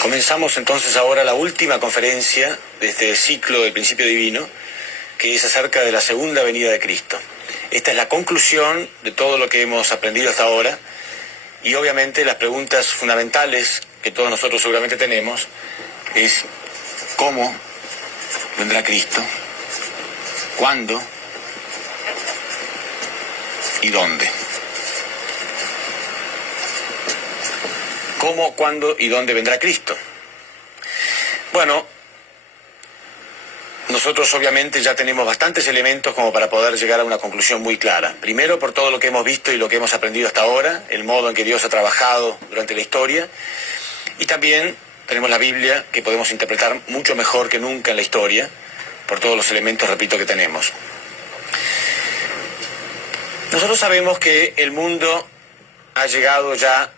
Comenzamos entonces ahora la última conferencia de este ciclo del Principio Divino, que es acerca de la segunda venida de Cristo. Esta es la conclusión de todo lo que hemos aprendido hasta ahora, y obviamente las preguntas fundamentales que todos nosotros seguramente tenemos es: ¿cómo vendrá Cristo? ¿Cuándo? ¿Y dónde? ¿Cómo, cuándo y dónde vendrá Cristo? Bueno, nosotros obviamente ya tenemos bastantes elementos como para poder llegar a una conclusión muy clara. Primero, por todo lo que hemos visto y lo que hemos aprendido hasta ahora, el modo en que Dios ha trabajado durante la historia, y también tenemos la Biblia, que podemos interpretar mucho mejor que nunca en la historia, por todos los elementos, repito, que tenemos. Nosotros sabemos que el mundo ha llegado ya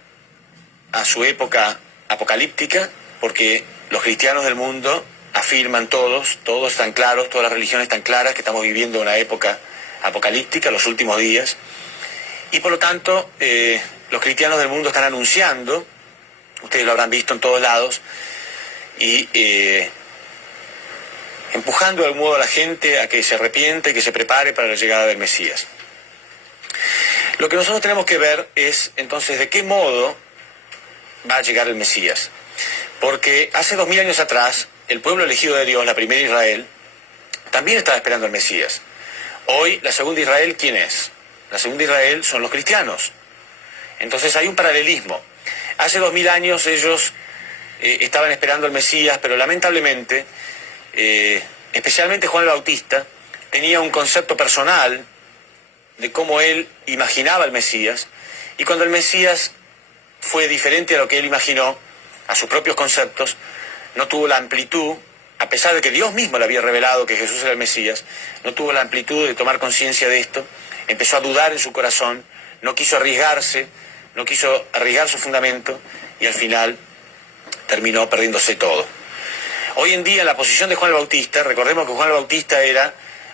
a su época apocalíptica, porque los cristianos del mundo afirman todos están claros, todas las religiones están claras que estamos viviendo una época apocalíptica, los últimos días, y por lo tanto los cristianos del mundo están anunciando, ustedes lo habrán visto en todos lados, y empujando de algún modo a la gente a que se arrepiente y que se prepare para la llegada del Mesías. Lo que nosotros tenemos que ver es entonces de qué modo va a llegar el Mesías. Porque hace 2000 años atrás, el pueblo elegido de Dios, la primera Israel, también estaba esperando al Mesías. Hoy, la segunda Israel, ¿quién es? La segunda Israel son los cristianos. Entonces hay un paralelismo. Hace 2000 años ellos estaban esperando al Mesías, pero lamentablemente, especialmente Juan el Bautista, tenía un concepto personal de cómo él imaginaba al Mesías, y cuando el Mesías fue diferente a lo que él imaginó, a sus propios conceptos, no tuvo la amplitud, a pesar de que Dios mismo le había revelado que Jesús era el Mesías, no tuvo la amplitud de tomar conciencia de esto, empezó a dudar en su corazón, no quiso arriesgarse, no quiso arriesgar su fundamento, y al final terminó perdiéndose todo. Hoy en día, en la posición de Juan el Bautista, recordemos que Juan el Bautista era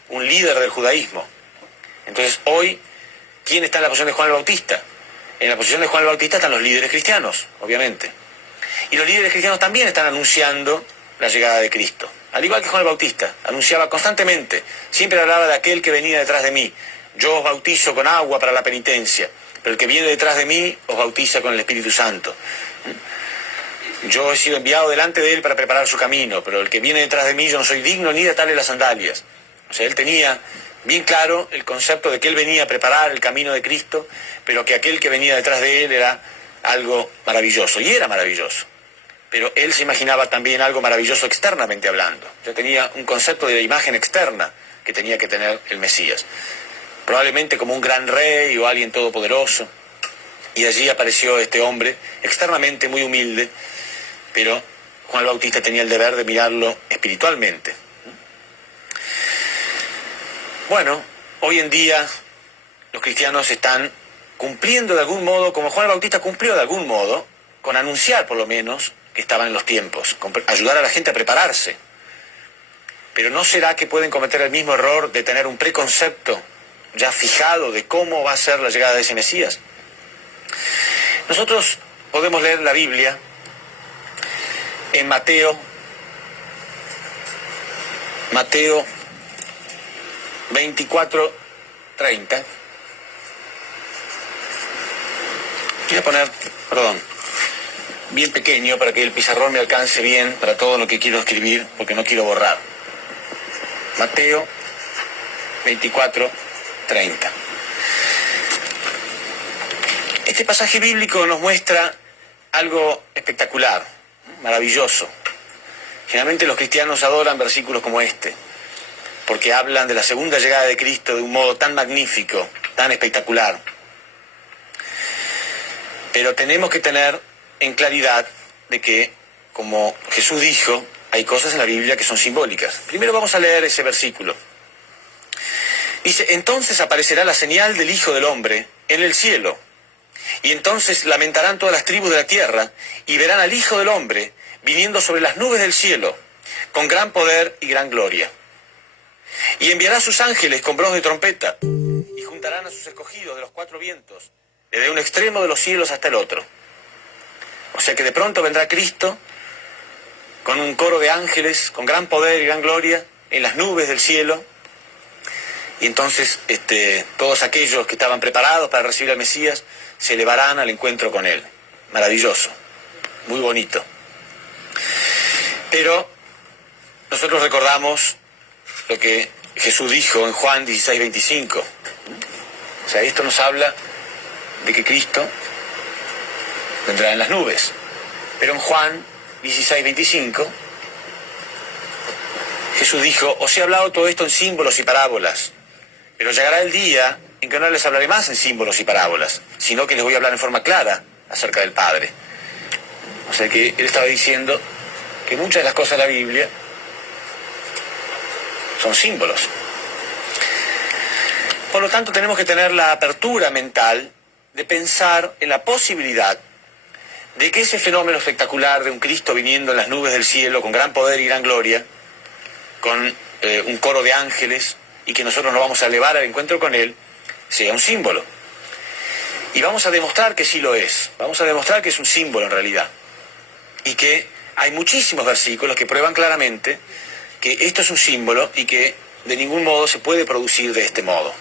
un líder del judaísmo. Entonces hoy, ¿quién está en la posición de Juan el Bautista? En la posición de Juan el Bautista están los líderes cristianos, obviamente. Y los líderes cristianos también están anunciando la llegada de Cristo. Al igual que Juan el Bautista, anunciaba constantemente, siempre hablaba de aquel que venía detrás de mí. Yo os bautizo con agua para la penitencia, pero el que viene detrás de mí os bautiza con el Espíritu Santo. Yo he sido enviado delante de él para preparar su camino, pero el que viene detrás de mí yo no soy digno ni de atarle las sandalias. O sea, él tenía bien claro el concepto de que él venía a preparar el camino de Cristo, pero que aquel que venía detrás de él era algo maravilloso, y era maravilloso. Pero él se imaginaba también algo maravilloso externamente hablando. Ya tenía un concepto de la imagen externa que tenía que tener el Mesías. Probablemente como un gran rey o alguien todopoderoso. Y allí apareció este hombre, externamente muy humilde, pero Juan el Bautista tenía el deber de mirarlo espiritualmente. Bueno, hoy en día los cristianos están cumpliendo de algún modo, como Juan el Bautista cumplió de algún modo, con anunciar por lo menos que estaban en los tiempos, con ayudar a la gente a prepararse. Pero ¿no será que pueden cometer el mismo error de tener un preconcepto ya fijado de cómo va a ser la llegada de ese Mesías? Nosotros podemos leer la Biblia en Mateo 24:30. Voy a poner, bien pequeño para que el pizarrón me alcance bien para todo lo que quiero escribir, porque no quiero borrar. Mateo 24:30. Este pasaje bíblico nos muestra algo espectacular, maravilloso. Generalmente los cristianos adoran versículos como este, porque hablan de la segunda llegada de Cristo de un modo tan magnífico, tan espectacular. Pero tenemos que tener en claridad de que, como Jesús dijo, hay cosas en la Biblia que son simbólicas. Primero vamos a leer ese versículo. Dice: entonces aparecerá la señal del Hijo del Hombre en el cielo, y entonces lamentarán todas las tribus de la tierra, y verán al Hijo del Hombre viniendo sobre las nubes del cielo, con gran poder y gran gloria. Y enviará a sus ángeles con voz de trompeta, y juntarán a sus escogidos de los cuatro vientos, desde un extremo de los cielos hasta el otro. O sea que de pronto vendrá Cristo con un coro de ángeles, con gran poder y gran gloria, en las nubes del cielo. Y entonces todos aquellos que estaban preparados para recibir al Mesías se elevarán al encuentro con él. Maravilloso, muy bonito. Pero nosotros recordamos lo que Jesús dijo en Juan 16:25. O sea, esto nos habla de que Cristo vendrá en las nubes. Pero en Juan 16:25, Jesús dijo: os he hablado todo esto en símbolos y parábolas, pero llegará el día en que no les hablaré más en símbolos y parábolas, sino que les voy a hablar en forma clara acerca del Padre. O sea que él estaba diciendo que muchas de las cosas de la Biblia son símbolos. Por lo tanto, tenemos que tener la apertura mental de pensar en la posibilidad de que ese fenómeno espectacular de un Cristo viniendo en las nubes del cielo con gran poder y gran gloria, con un coro de ángeles, y que nosotros nos vamos a elevar al encuentro con él, sea un símbolo. Y vamos a demostrar que sí lo es. Vamos a demostrar que es un símbolo en realidad. Y que hay muchísimos versículos que prueban claramente que esto es un símbolo y que de ningún modo se puede producir de este modo.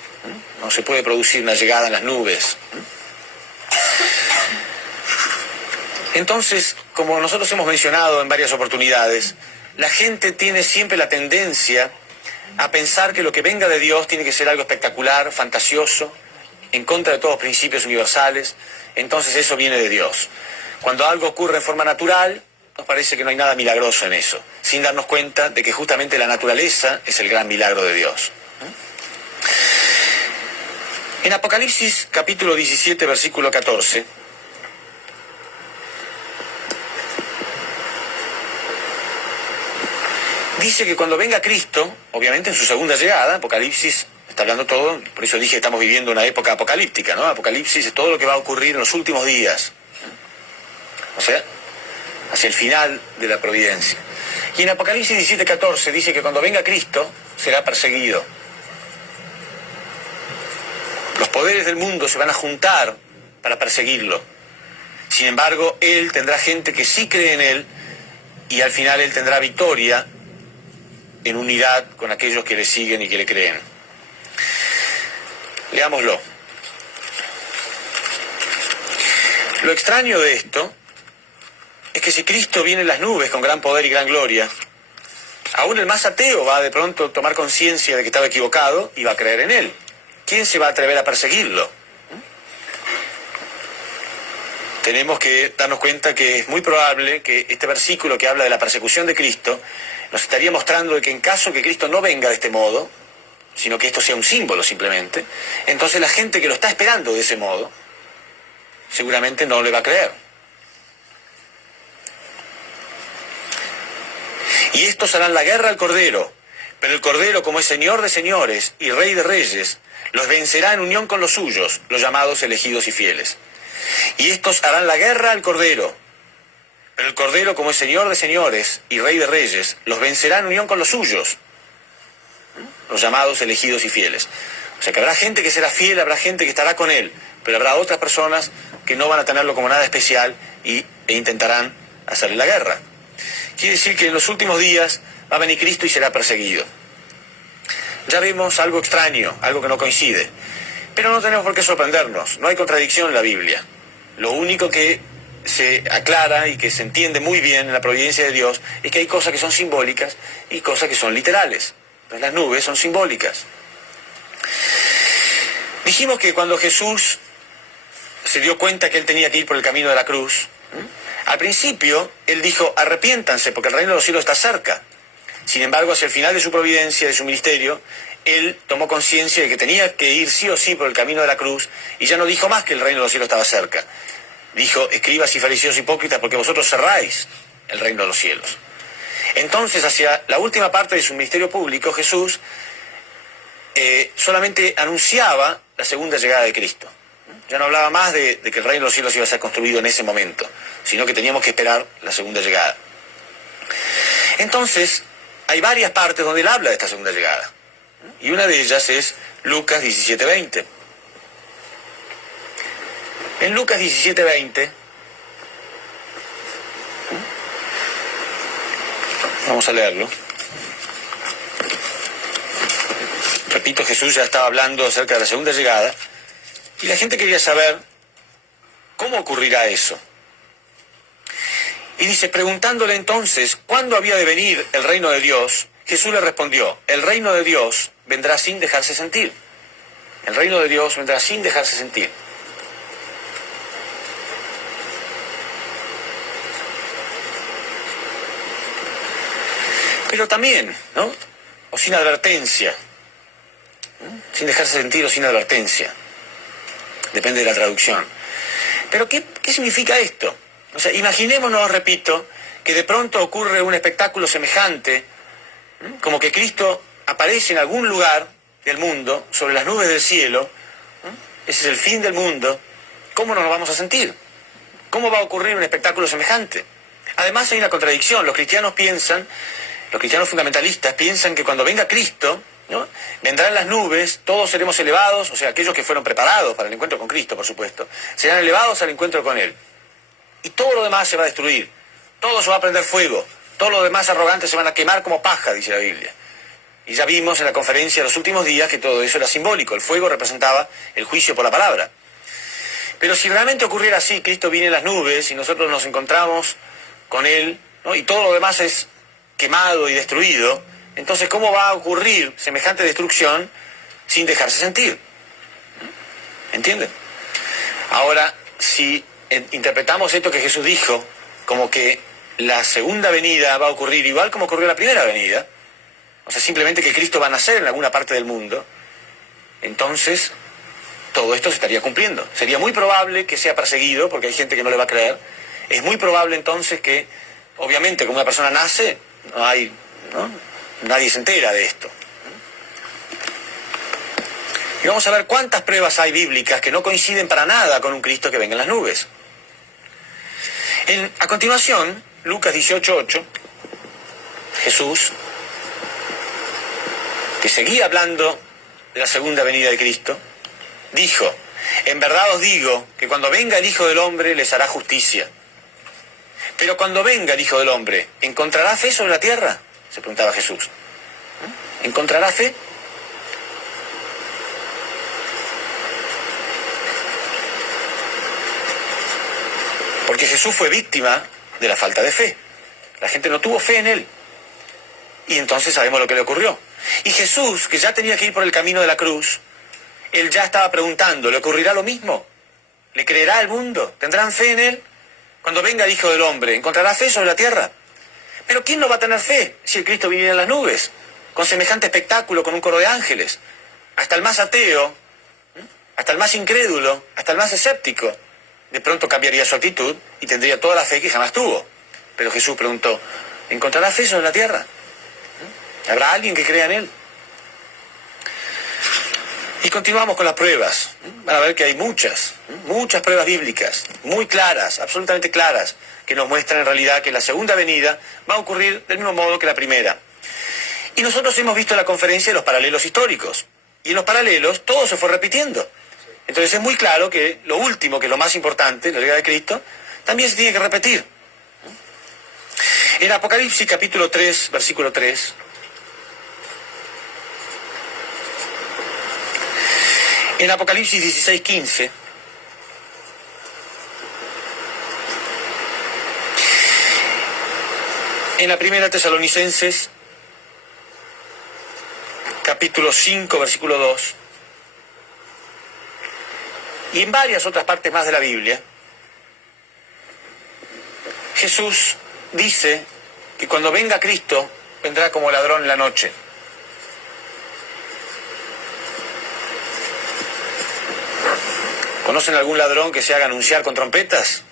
No se puede producir una llegada en las nubes. Entonces, como nosotros hemos mencionado en varias oportunidades, la gente tiene siempre la tendencia a pensar que lo que venga de Dios tiene que ser algo espectacular, fantasioso, en contra de todos los principios universales. Entonces eso viene de Dios. Cuando algo ocurre en forma natural, nos parece que no hay nada milagroso en eso, sin darnos cuenta de que justamente la naturaleza es el gran milagro de Dios. En Apocalipsis capítulo 17, versículo 14, dice que cuando venga Cristo, obviamente en su segunda llegada, Apocalipsis está hablando todo, por eso dije que estamos viviendo una época apocalíptica, ¿no? Apocalipsis es todo lo que va a ocurrir en los últimos días, o sea, hacia el final de la providencia. Y en Apocalipsis 17:14 dice que cuando venga Cristo será perseguido. Los poderes del mundo se van a juntar para perseguirlo. Sin embargo, él tendrá gente que sí cree en él y al final él tendrá victoria en unidad con aquellos que le siguen y que le creen. Leámoslo. Lo extraño de esto es que si Cristo viene en las nubes con gran poder y gran gloria, aún el más ateo va a de pronto tomar conciencia de que estaba equivocado y va a creer en él. ¿Quién se va a atrever a perseguirlo? Tenemos que darnos cuenta que es muy probable que este versículo que habla de la persecución de Cristo nos estaría mostrando de que en caso que Cristo no venga de este modo, sino que esto sea un símbolo simplemente, entonces la gente que lo está esperando de ese modo seguramente no le va a creer. Y estos harán la guerra al Cordero, pero el Cordero, como es Señor de señores y Rey de reyes, los vencerá en unión con los suyos, los llamados elegidos y fieles. Y estos harán la guerra al Cordero, pero el Cordero, como es Señor de señores y Rey de reyes, los vencerá en unión con los suyos, los llamados elegidos y fieles. O sea que habrá gente que será fiel, habrá gente que estará con él, pero habrá otras personas que no van a tenerlo como nada especial e intentarán hacerle la guerra. Quiere decir que en los últimos días va a venir Cristo y será perseguido. Ya vemos algo extraño, algo que no coincide. Pero no tenemos por qué sorprendernos, no hay contradicción en la Biblia. Lo único que se aclara y que se entiende muy bien en la providencia de Dios es que hay cosas que son simbólicas y cosas que son literales. Entonces las nubes son simbólicas. Dijimos que cuando Jesús se dio cuenta que él tenía que ir por el camino de la cruz, al principio él dijo: arrepiéntanse porque el reino de los cielos está cerca. Sin embargo, hacia el final de su providencia, de su ministerio, él tomó conciencia de que tenía que ir sí o sí por el camino de la cruz y ya no dijo más que el reino de los cielos estaba cerca. Dijo: escribas y fariseos hipócritas, porque vosotros cerráis el reino de los cielos. Entonces, hacia la última parte de su ministerio público, Jesús solamente anunciaba la segunda llegada de Cristo. Ya no hablaba más de que el reino de los cielos iba a ser construido en ese momento, sino que teníamos que esperar la segunda llegada. Entonces, hay varias partes donde él habla de esta segunda llegada. Y una de ellas es Lucas 17:20. En Lucas 17:20 Vamos a leerlo. Repito, Jesús ya estaba hablando acerca de la segunda llegada y la gente quería saber cómo ocurrirá eso. Y dice, preguntándole entonces, ¿cuándo había de venir el reino de Dios? Jesús le respondió, el reino de Dios vendrá sin dejarse sentir. El reino de Dios vendrá sin dejarse sentir. Pero también, ¿no? O sin advertencia. Sin dejarse sentir o sin advertencia. Depende de la traducción. Pero ¿qué significa esto? O sea, imaginémonos, repito, que de pronto ocurre un espectáculo semejante, como que Cristo aparece en algún lugar del mundo, sobre las nubes del cielo, ese es el fin del mundo. ¿Cómo nos vamos a sentir? ¿Cómo va a ocurrir un espectáculo semejante? Además hay una contradicción, los cristianos fundamentalistas piensan que cuando venga Cristo, ¿no?, vendrán las nubes, todos seremos elevados, o sea, aquellos que fueron preparados para el encuentro con Cristo, por supuesto, serán elevados al encuentro con Él. Y todo lo demás se va a destruir, todo se va a prender fuego, todos los demás arrogantes se van a quemar como paja, dice la Biblia. Y ya vimos en la conferencia de los últimos días que todo eso era simbólico, el fuego representaba el juicio por la palabra. Pero si realmente ocurriera así, Cristo viene en las nubes y nosotros nos encontramos con Él, ¿no?, y todo lo demás es quemado y destruido, entonces ¿cómo va a ocurrir semejante destrucción sin dejarse sentir? ¿Entienden? Ahora, si interpretamos esto que Jesús dijo como que la segunda venida va a ocurrir igual como ocurrió la primera venida, o sea, simplemente que Cristo va a nacer en alguna parte del mundo, entonces todo esto se estaría cumpliendo. Sería muy probable que sea perseguido, porque hay gente que no le va a creer. Es muy probable entonces que, obviamente, como una persona nace, ¿no? Nadie se entera de esto. Y vamos a ver cuántas pruebas hay bíblicas que no coinciden para nada con un Cristo que venga en las nubes. A continuación, Lucas 18:8, Jesús, que seguía hablando de la segunda venida de Cristo, dijo, en verdad os digo que cuando venga el Hijo del Hombre les hará justicia. Pero cuando venga el Hijo del Hombre, ¿encontrará fe sobre la tierra?, se preguntaba Jesús. ¿Encontrará fe? Porque Jesús fue víctima de la falta de fe. La gente no tuvo fe en Él. Y entonces sabemos lo que le ocurrió. Y Jesús, que ya tenía que ir por el camino de la cruz, Él ya estaba preguntando, ¿le ocurrirá lo mismo? ¿Le creerá el mundo? ¿Tendrán fe en Él? Cuando venga el Hijo del Hombre, ¿encontrará fe sobre la tierra? Pero ¿quién no va a tener fe si el Cristo viniera en las nubes? Con semejante espectáculo, con un coro de ángeles. Hasta el más ateo, hasta el más incrédulo, hasta el más escéptico, de pronto cambiaría su actitud y tendría toda la fe que jamás tuvo. Pero Jesús preguntó, ¿encontrará fe sobre la tierra? ¿Habrá alguien que crea en Él? Y continuamos con las pruebas. Van a ver que hay muchas pruebas bíblicas, muy claras, absolutamente claras, que nos muestran en realidad que la segunda venida va a ocurrir del mismo modo que la primera. Y nosotros hemos visto en la conferencia los paralelos históricos. Y en los paralelos todo se fue repitiendo. Entonces es muy claro que lo último, que es lo más importante, la llegada de Cristo, también se tiene que repetir. En Apocalipsis capítulo 3, versículo 3, en Apocalipsis 16:15, en la primera Tesalonicenses, capítulo 5, versículo 2, y en varias otras partes más de la Biblia, Jesús dice que cuando venga Cristo, vendrá como ladrón en la noche. ¿Conocen algún ladrón que se haga anunciar con trompetas?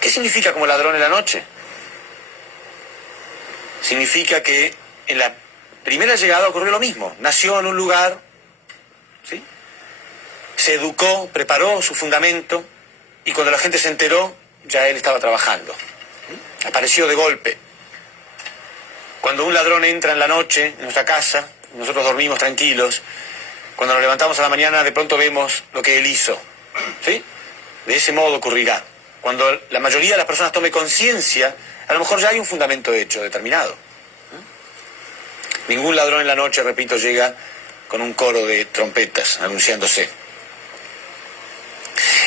¿Qué significa como ladrón en la noche? Significa que en la primera llegada ocurrió lo mismo. Nació en un lugar, ¿sí?, se educó, preparó su fundamento, y cuando la gente se enteró, ya él estaba trabajando. Apareció de golpe. Cuando un ladrón entra en la noche en nuestra casa, nosotros dormimos tranquilos. Cuando nos levantamos a la mañana, de pronto vemos lo que él hizo, ¿sí? De ese modo ocurrirá. Cuando la mayoría de las personas tome conciencia, a lo mejor ya hay un fundamento hecho, determinado. Ningún ladrón en la noche, repito, llega con un coro de trompetas anunciándose.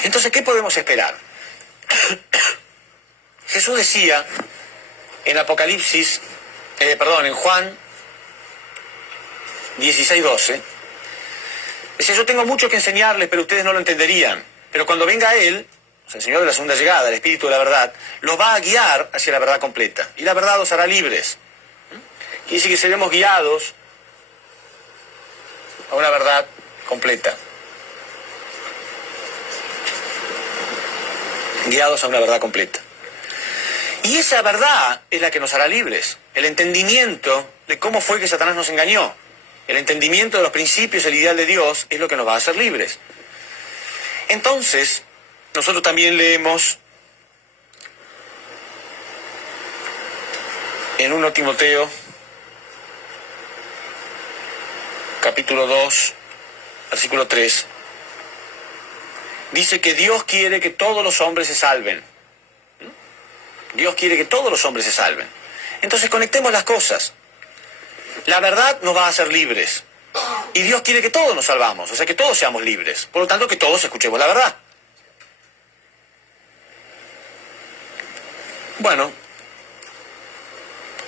Entonces, ¿qué podemos esperar? Jesús decía en en Juan 16:12, dice, yo tengo mucho que enseñarles, pero ustedes no lo entenderían. Pero cuando venga Él, o sea, el Señor de la segunda llegada, el Espíritu de la verdad, los va a guiar hacia la verdad completa. Y la verdad os hará libres. Quiere decir que seremos guiados a una verdad completa. Guiados a una verdad completa. Y esa verdad es la que nos hará libres. El entendimiento de cómo fue que Satanás nos engañó. El entendimiento de los principios, el ideal de Dios, es lo que nos va a hacer libres. Entonces, nosotros también leemos en 1 Timoteo, capítulo 2, versículo 3, dice que Dios quiere que todos los hombres se salven. Dios quiere que todos los hombres se salven. Entonces conectemos las cosas. La verdad nos va a hacer libres. Y Dios quiere que todos nos salvamos, o sea que todos seamos libres. Por lo tanto, que todos escuchemos la verdad. Bueno,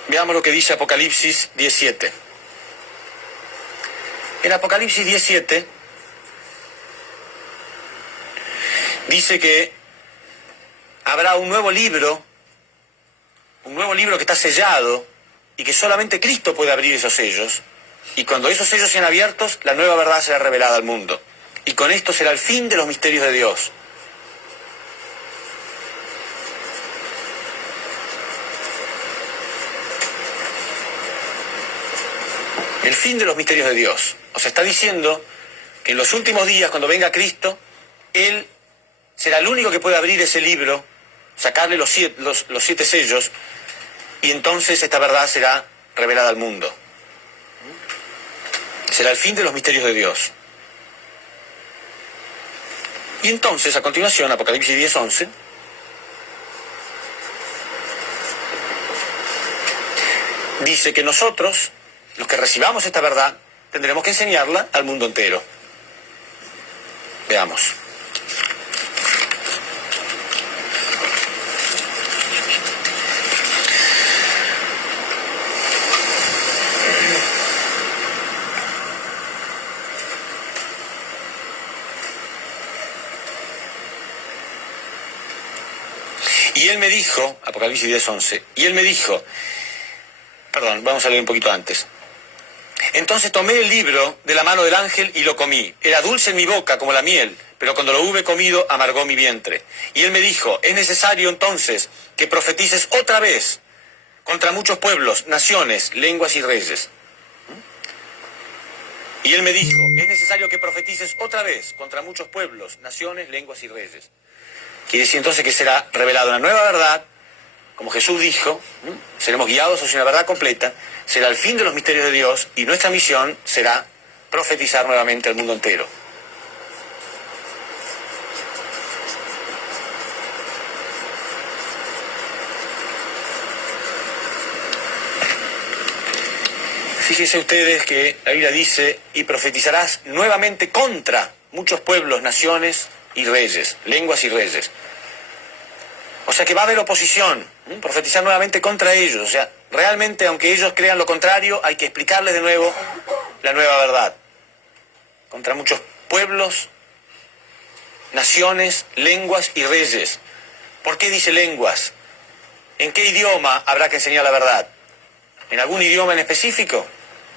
veamos lo que dice Apocalipsis 17. En Apocalipsis 17 dice que habrá un nuevo libro que está sellado y que solamente Cristo puede abrir esos sellos. Y cuando esos sellos sean abiertos, la nueva verdad será revelada al mundo. Y con esto será el fin de los misterios de Dios. El fin de los misterios de Dios. O sea, está diciendo que en los últimos días, cuando venga Cristo, Él será el único que puede abrir ese libro, sacarle los siete sellos, y entonces esta verdad será revelada al mundo. Será el fin de los misterios de Dios. Y entonces, a continuación, Apocalipsis 10:11, dice que nosotros, los que recibamos esta verdad, tendremos que enseñarla al mundo entero. Veamos. Y él me dijo, Apocalipsis 10:11, y él me dijo, perdón, vamos a leer un poquito antes. Entonces tomé el libro de la mano del ángel y lo comí. Era dulce en mi boca como la miel, pero cuando lo hube comido amargó mi vientre. Y él me dijo, es necesario entonces que profetices otra vez contra muchos pueblos, naciones, lenguas y reyes. Y él me dijo, es necesario que profetices otra vez contra muchos pueblos, naciones, lenguas y reyes. Quiere decir entonces que será revelada una nueva verdad, como Jesús dijo, seremos guiados hacia una verdad completa, será el fin de los misterios de Dios y nuestra misión será profetizar nuevamente al mundo entero. Fíjense ustedes que la Biblia dice, y profetizarás nuevamente contra muchos pueblos, naciones y reyes, lenguas y reyes. O sea que va a haber oposición, profetizar nuevamente contra ellos. O sea, realmente, aunque ellos crean lo contrario, hay que explicarles de nuevo la nueva verdad. Contra muchos pueblos, naciones, lenguas y reyes. ¿Por qué dice lenguas? ¿En qué idioma habrá que enseñar la verdad? ¿En algún idioma en específico?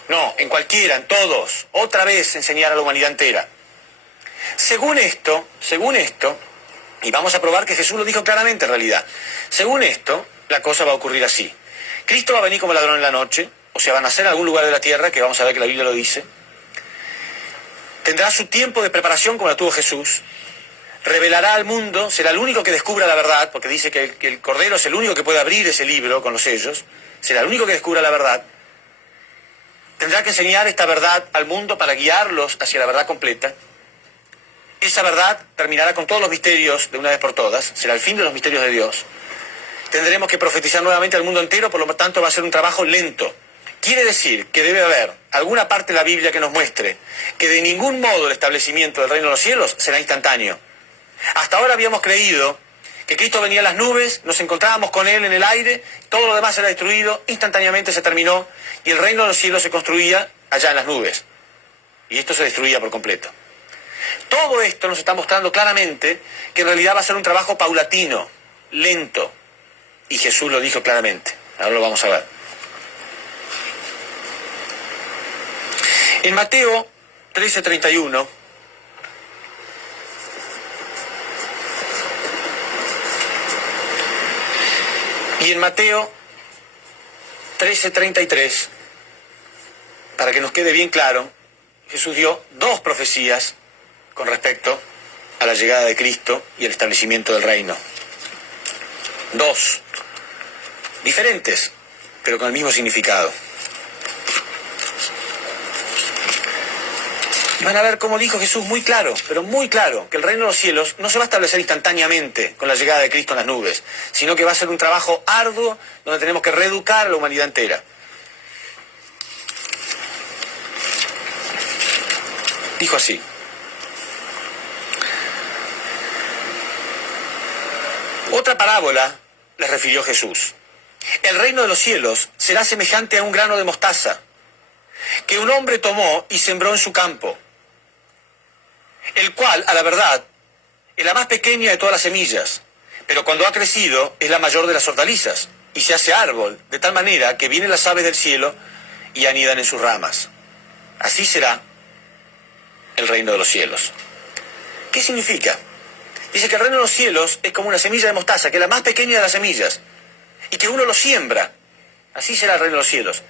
No, en cualquiera, en todos. Otra vez enseñar a la humanidad entera. Según esto, y vamos a probar que Jesús lo dijo claramente en realidad, según esto, la cosa va a ocurrir así. Cristo va a venir como ladrón en la noche, o sea, va a nacer en algún lugar de la tierra, que vamos a ver que la Biblia lo dice. Tendrá su tiempo de preparación como la tuvo Jesús. Revelará al mundo, será el único que descubra la verdad, porque dice que el Cordero es el único que puede abrir ese libro con los sellos. Será el único que descubra la verdad. Tendrá que enseñar esta verdad al mundo para guiarlos hacia la verdad completa. esa verdad terminará con todos los misterios de una vez por todas, será el fin de los misterios de Dios. Tendremos que profetizar nuevamente al mundo entero, por lo tanto va a ser un trabajo lento. Quiere decir que debe haber alguna parte de la Biblia que nos muestre que de ningún modo el establecimiento del reino de los cielos será instantáneo. Hasta ahora habíamos creído que Cristo venía en las nubes, nos encontrábamos con Él en el aire, todo lo demás era destruido, instantáneamente se terminó y el reino de los cielos se construía allá en las nubes. Y esto se destruía por completo. Todo esto nos está mostrando claramente que en realidad va a ser un trabajo paulatino, lento. Y Jesús lo dijo claramente. Ahora lo vamos a ver. En Mateo 13:31, y en Mateo 13:33, para que nos quede bien claro, Jesús dio dos profecías con respecto a la llegada de Cristo y el establecimiento del reino. Dos, diferentes, pero con el mismo significado. Y van a ver cómo dijo Jesús muy claro, pero muy claro, que el reino de los cielos no se va a establecer instantáneamente con la llegada de Cristo en las nubes, sino que va a ser un trabajo arduo donde tenemos que reeducar a la humanidad entera. Dijo así: otra parábola les refirió Jesús. El reino de los cielos será semejante a un grano de mostaza, que un hombre tomó y sembró en su campo, el cual, a la verdad, es la más pequeña de todas las semillas, pero cuando ha crecido es la mayor de las hortalizas, y se hace árbol, de tal manera que vienen las aves del cielo y anidan en sus ramas. Así será el reino de los cielos. ¿Qué significa? Dice que el reino de los cielos es como una semilla de mostaza, que es la más pequeña de las semillas, y que uno lo siembra. Así será el reino de los cielos.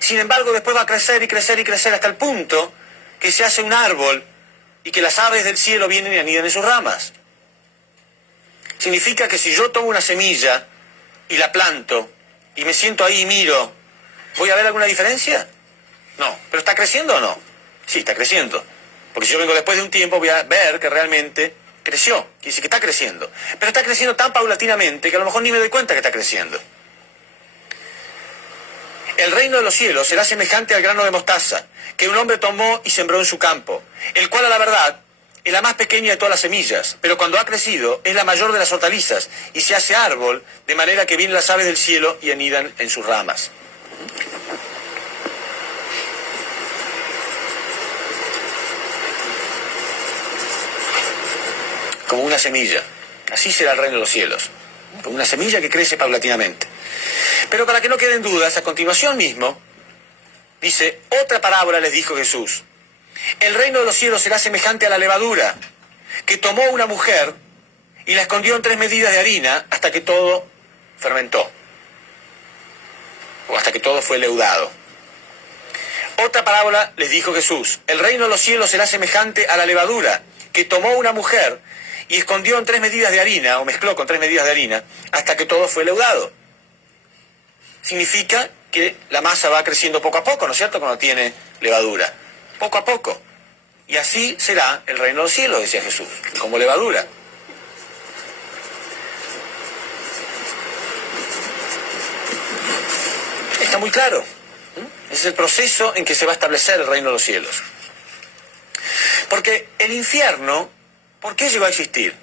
Sin embargo, después va a crecer y crecer y crecer hasta el punto que se hace un árbol y que las aves del cielo vienen y anidan en sus ramas. Significa que si yo tomo una semilla y la planto y me siento ahí y miro, ¿voy a ver alguna diferencia? No. ¿Pero está creciendo o no? Sí, está creciendo. Porque si yo vengo después de un tiempo voy a ver que realmente creció. Quiere decir que está creciendo. Pero está creciendo tan paulatinamente que a lo mejor ni me doy cuenta que está creciendo. El reino de los cielos será semejante al grano de mostaza, que un hombre tomó y sembró en su campo, el cual a la verdad es la más pequeña de todas las semillas, pero cuando ha crecido es la mayor de las hortalizas, y se hace árbol, de manera que vienen las aves del cielo y anidan en sus ramas. Como una semilla. Así será el reino de los cielos. Como una semilla que crece paulatinamente. Pero para que no queden dudas, a continuación mismo, dice, otra parábola les dijo Jesús. El reino de los cielos será semejante a la levadura, que tomó una mujer y la escondió en 3 medidas de harina hasta que todo fermentó. O hasta que todo fue leudado. Otra parábola les dijo Jesús. El reino de los cielos será semejante a la levadura, que tomó una mujer y escondió en 3 medidas de harina, o mezcló con 3 medidas de harina, hasta que todo fue leudado. Significa que la masa va creciendo poco a poco, ¿no es cierto?, cuando tiene levadura. Poco a poco. Y así será el reino de los cielos, decía Jesús, como levadura. Está muy claro. Ese es el proceso en que se va a establecer el reino de los cielos. Porque el infierno, ¿por qué llegó a existir?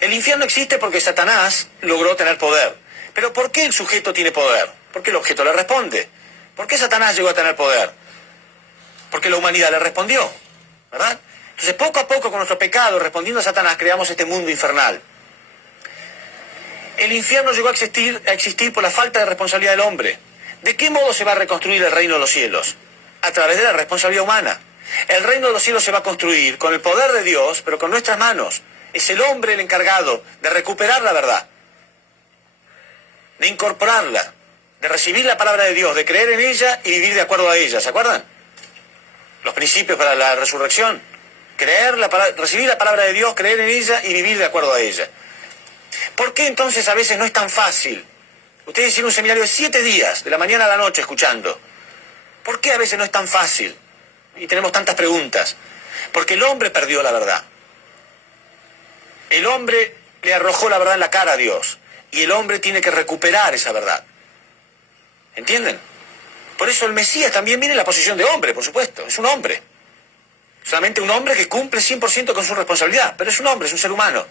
El infierno existe porque Satanás logró tener poder. Pero ¿por qué el sujeto tiene poder? Porque el objeto le responde. ¿Por qué Satanás llegó a tener poder? Porque la humanidad le respondió, ¿verdad? Entonces, poco a poco, con nuestro pecado, respondiendo a Satanás, creamos este mundo infernal. El infierno llegó a existir por la falta de responsabilidad del hombre. ¿De qué modo se va a reconstruir el reino de los cielos? A través de la responsabilidad humana. El reino de los cielos se va a construir con el poder de Dios, pero con nuestras manos. Es el hombre el encargado de recuperar la verdad, de incorporarla, de recibir la palabra de Dios, de creer en ella y vivir de acuerdo a ella. ¿Se acuerdan? Los principios para la resurrección. Recibir la palabra de Dios, creer en ella y vivir de acuerdo a ella. ¿Por qué entonces a veces no es tan fácil? Ustedes hicieron un seminario de 7 días, de la mañana a la noche, escuchando. ¿Por qué a veces no es tan fácil? Y tenemos tantas preguntas. Porque el hombre perdió la verdad. El hombre le arrojó la verdad en la cara a Dios. Y el hombre tiene que recuperar esa verdad. ¿Entienden? Por eso el Mesías también viene en la posición de hombre, por supuesto. Es un hombre. Solamente un hombre que cumple 100% con su responsabilidad. Pero es un hombre, es un ser humano.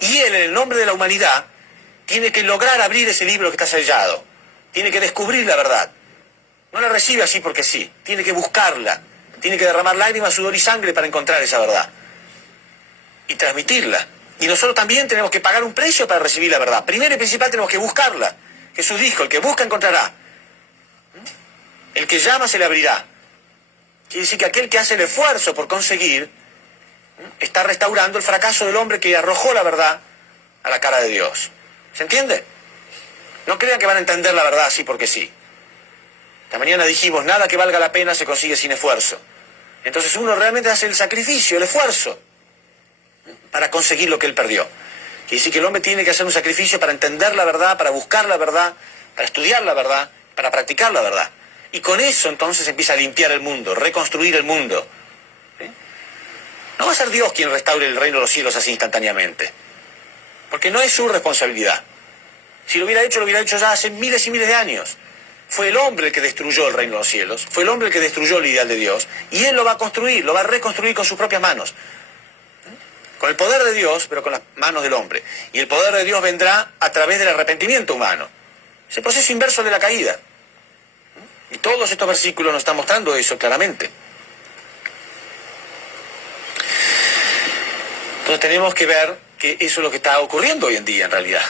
Y él, en el nombre de la humanidad, tiene que lograr abrir ese libro que está sellado. Tiene que descubrir la verdad. No la recibe así porque sí. Tiene que buscarla. Tiene que derramar lágrimas, sudor y sangre para encontrar esa verdad. Y transmitirla. Y nosotros también tenemos que pagar un precio para recibir la verdad. Primero y principal tenemos que buscarla. Jesús dijo, el que busca encontrará. El que llama se le abrirá. Quiere decir que aquel que hace el esfuerzo por conseguir está restaurando el fracaso del hombre que arrojó la verdad a la cara de Dios. ¿Se entiende? No crean que van a entender la verdad así porque sí. Esta mañana dijimos, nada que valga la pena se consigue sin esfuerzo. Entonces uno realmente hace el sacrificio, el esfuerzo, para conseguir lo que él perdió. Quiere decir que el hombre tiene que hacer un sacrificio para entender la verdad, para buscar la verdad, para estudiar la verdad, para practicar la verdad. Y con eso entonces empieza a limpiar el mundo, reconstruir el mundo. ¿Sí? No va a ser Dios quien restaure el reino de los cielos así instantáneamente. Porque no es su responsabilidad. Si lo hubiera hecho ya hace miles y miles de años. Fue el hombre el que destruyó el reino de los cielos, fue el hombre el que destruyó el ideal de Dios, y él lo va a construir, lo va a reconstruir con sus propias manos. Con el poder de Dios, pero con las manos del hombre. Y el poder de Dios vendrá a través del arrepentimiento humano. Es el proceso inverso de la caída. Y todos estos versículos nos están mostrando eso claramente. Entonces tenemos que ver que eso es lo que está ocurriendo hoy en día, en realidad.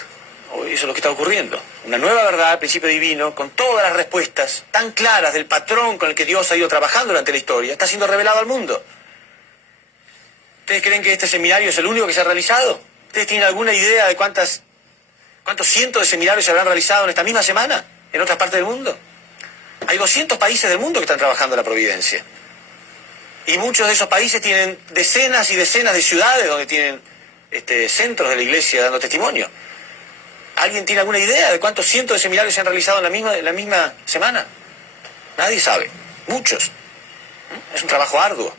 Hoy eso es lo que está ocurriendo. Una nueva verdad, el principio divino, con todas las respuestas tan claras del patrón con el que Dios ha ido trabajando durante la historia, está siendo revelado al mundo. ¿Ustedes creen que este seminario es el único que se ha realizado? ¿Ustedes tienen alguna idea de cuántos cientos de seminarios se habrán realizado en esta misma semana en otras partes del mundo? Hay 200 países del mundo que están trabajando en la providencia. Y muchos de esos países tienen decenas y decenas de ciudades donde tienen centros de la iglesia dando testimonio. ¿Alguien tiene alguna idea de cuántos cientos de seminarios se han realizado en la misma semana? Nadie sabe. Muchos. Es un trabajo arduo.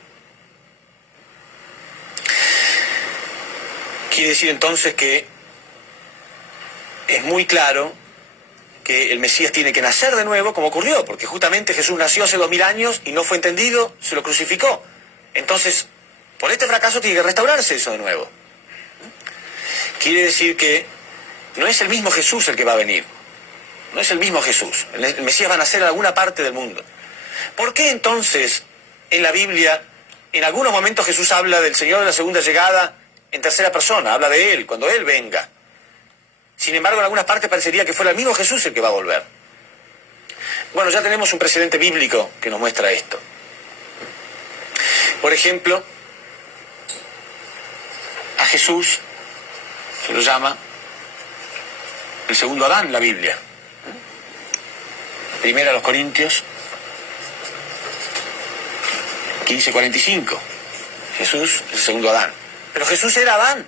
Quiere decir entonces que es muy claro que el Mesías tiene que nacer de nuevo, como ocurrió, porque justamente Jesús nació hace 2000 años y no fue entendido, se lo crucificó. Entonces, por este fracaso tiene que restaurarse eso de nuevo. Quiere decir que no es el mismo Jesús el que va a venir. No es el mismo Jesús. El Mesías va a nacer en alguna parte del mundo. ¿Por qué entonces en la Biblia, en algunos momentos Jesús habla del Señor de la segunda llegada en tercera persona? Habla de Él, cuando Él venga. Sin embargo, en algunas partes parecería que fuera el mismo Jesús el que va a volver. Bueno, ya tenemos un precedente bíblico que nos muestra esto. Por ejemplo, a Jesús se lo llama el segundo Adán en la Biblia. Primera a los Corintios 15:45. Jesús es el segundo Adán. Pero Jesús era Adán.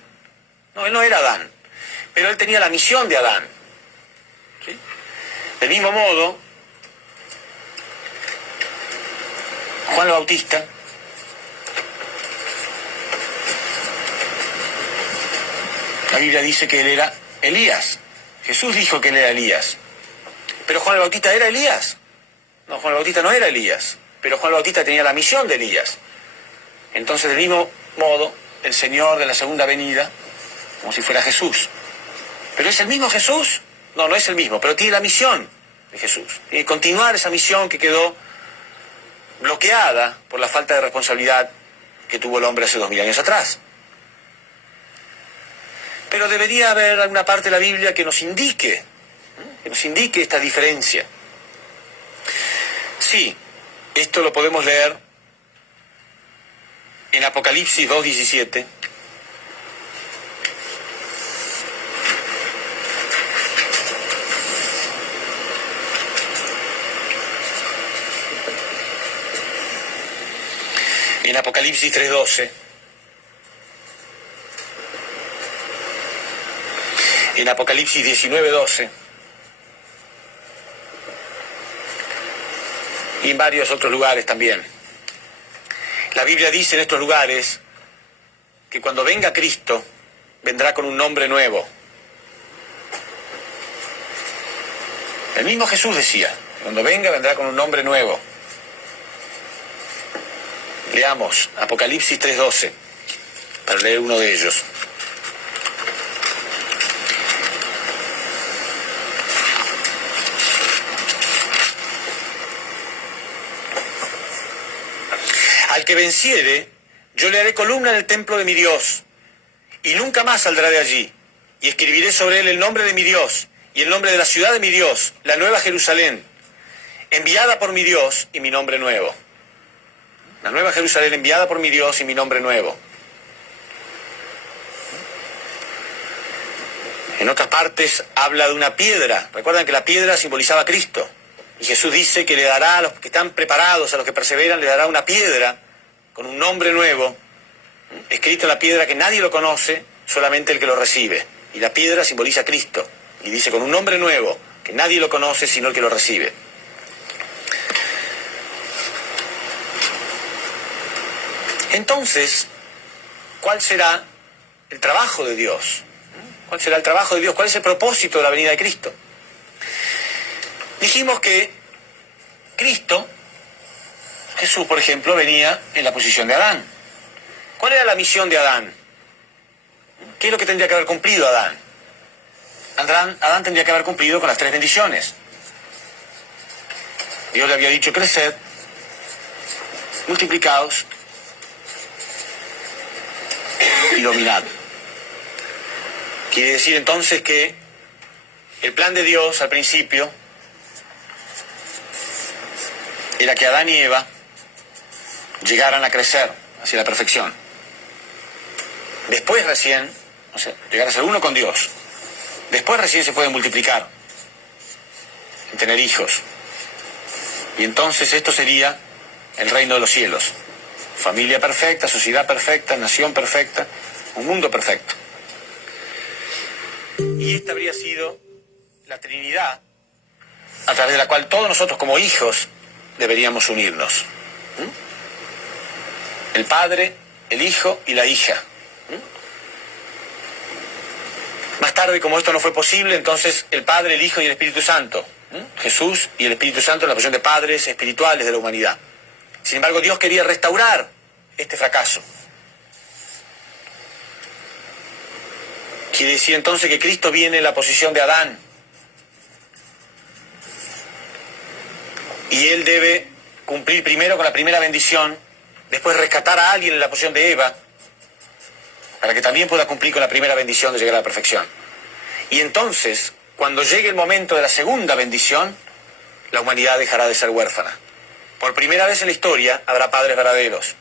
No, él no era Adán. Pero él tenía la misión de Adán. ¿Sí? Del mismo modo, Juan el Bautista la Biblia dice que él era Elías. Jesús dijo que él era Elías. ¿Pero Juan el Bautista era Elías? No, Juan el Bautista no era Elías. Pero Juan el Bautista tenía la misión de Elías. Entonces, del mismo modo, el Señor de la segunda venida, como si fuera Jesús. ¿Pero es el mismo Jesús? No, no es el mismo, pero tiene la misión de Jesús. Y continuar esa misión que quedó bloqueada por la falta de responsabilidad que tuvo el hombre hace 2000 años atrás. Pero debería haber alguna parte de la Biblia que nos indique esta diferencia. Sí, esto lo podemos leer en Apocalipsis 2:17. En Apocalipsis 3:12. En Apocalipsis 19:12. Y en varios otros lugares también. La Biblia dice en estos lugares que cuando venga Cristo, vendrá con un nombre nuevo. El mismo Jesús decía, cuando venga vendrá con un nombre nuevo. Leamos Apocalipsis 3:12, para leer uno de ellos. Al que venciere, yo le haré columna en el templo de mi Dios, y nunca más saldrá de allí, y escribiré sobre él el nombre de mi Dios, y el nombre de la ciudad de mi Dios, la nueva Jerusalén, enviada por mi Dios y mi nombre nuevo. La nueva Jerusalén enviada por mi Dios y mi nombre nuevo. En otras partes habla de una piedra. Recuerdan que la piedra simbolizaba a Cristo. Y Jesús dice que le dará a los que están preparados, a los que perseveran, le dará una piedra con un nombre nuevo, escrito en la piedra que nadie lo conoce, solamente el que lo recibe. Y la piedra simboliza a Cristo. Y dice con un nombre nuevo, que nadie lo conoce sino el que lo recibe. Entonces, ¿cuál será el trabajo de Dios? ¿Cuál será el trabajo de Dios? ¿Cuál es el propósito de la venida de Cristo? Dijimos que Cristo, Jesús, por ejemplo, venía en la posición de Adán. ¿Cuál era la misión de Adán? ¿Qué es lo que tendría que haber cumplido Adán? Adán tendría que haber cumplido con las 3 bendiciones. Dios le había dicho: creced, multiplicaos y dominad. Quiere decir entonces que el plan de Dios al principio era que Adán y Eva llegaran a crecer hacia la perfección. Después recién, o sea, llegar a ser uno con Dios. Después recién se puede multiplicar, y tener hijos. Y entonces esto sería el reino de los cielos. Familia perfecta, sociedad perfecta, nación perfecta, un mundo perfecto. Y esta habría sido la Trinidad a través de la cual todos nosotros como hijos deberíamos unirnos. El Padre, el Hijo y la hija. Más tarde, como esto no fue posible, entonces el Padre, el Hijo y el Espíritu Santo. Jesús y el Espíritu Santo en la posición de padres espirituales de la humanidad. Sin embargo, Dios quería restaurar este fracaso. Quiere decir entonces que Cristo viene en la posición de Adán. Y Él debe cumplir primero con la primera bendición, después rescatar a alguien en la posición de Eva, para que también pueda cumplir con la primera bendición de llegar a la perfección. Y entonces, cuando llegue el momento de la segunda bendición, la humanidad dejará de ser huérfana. Por primera vez en la historia habrá padres verdaderos.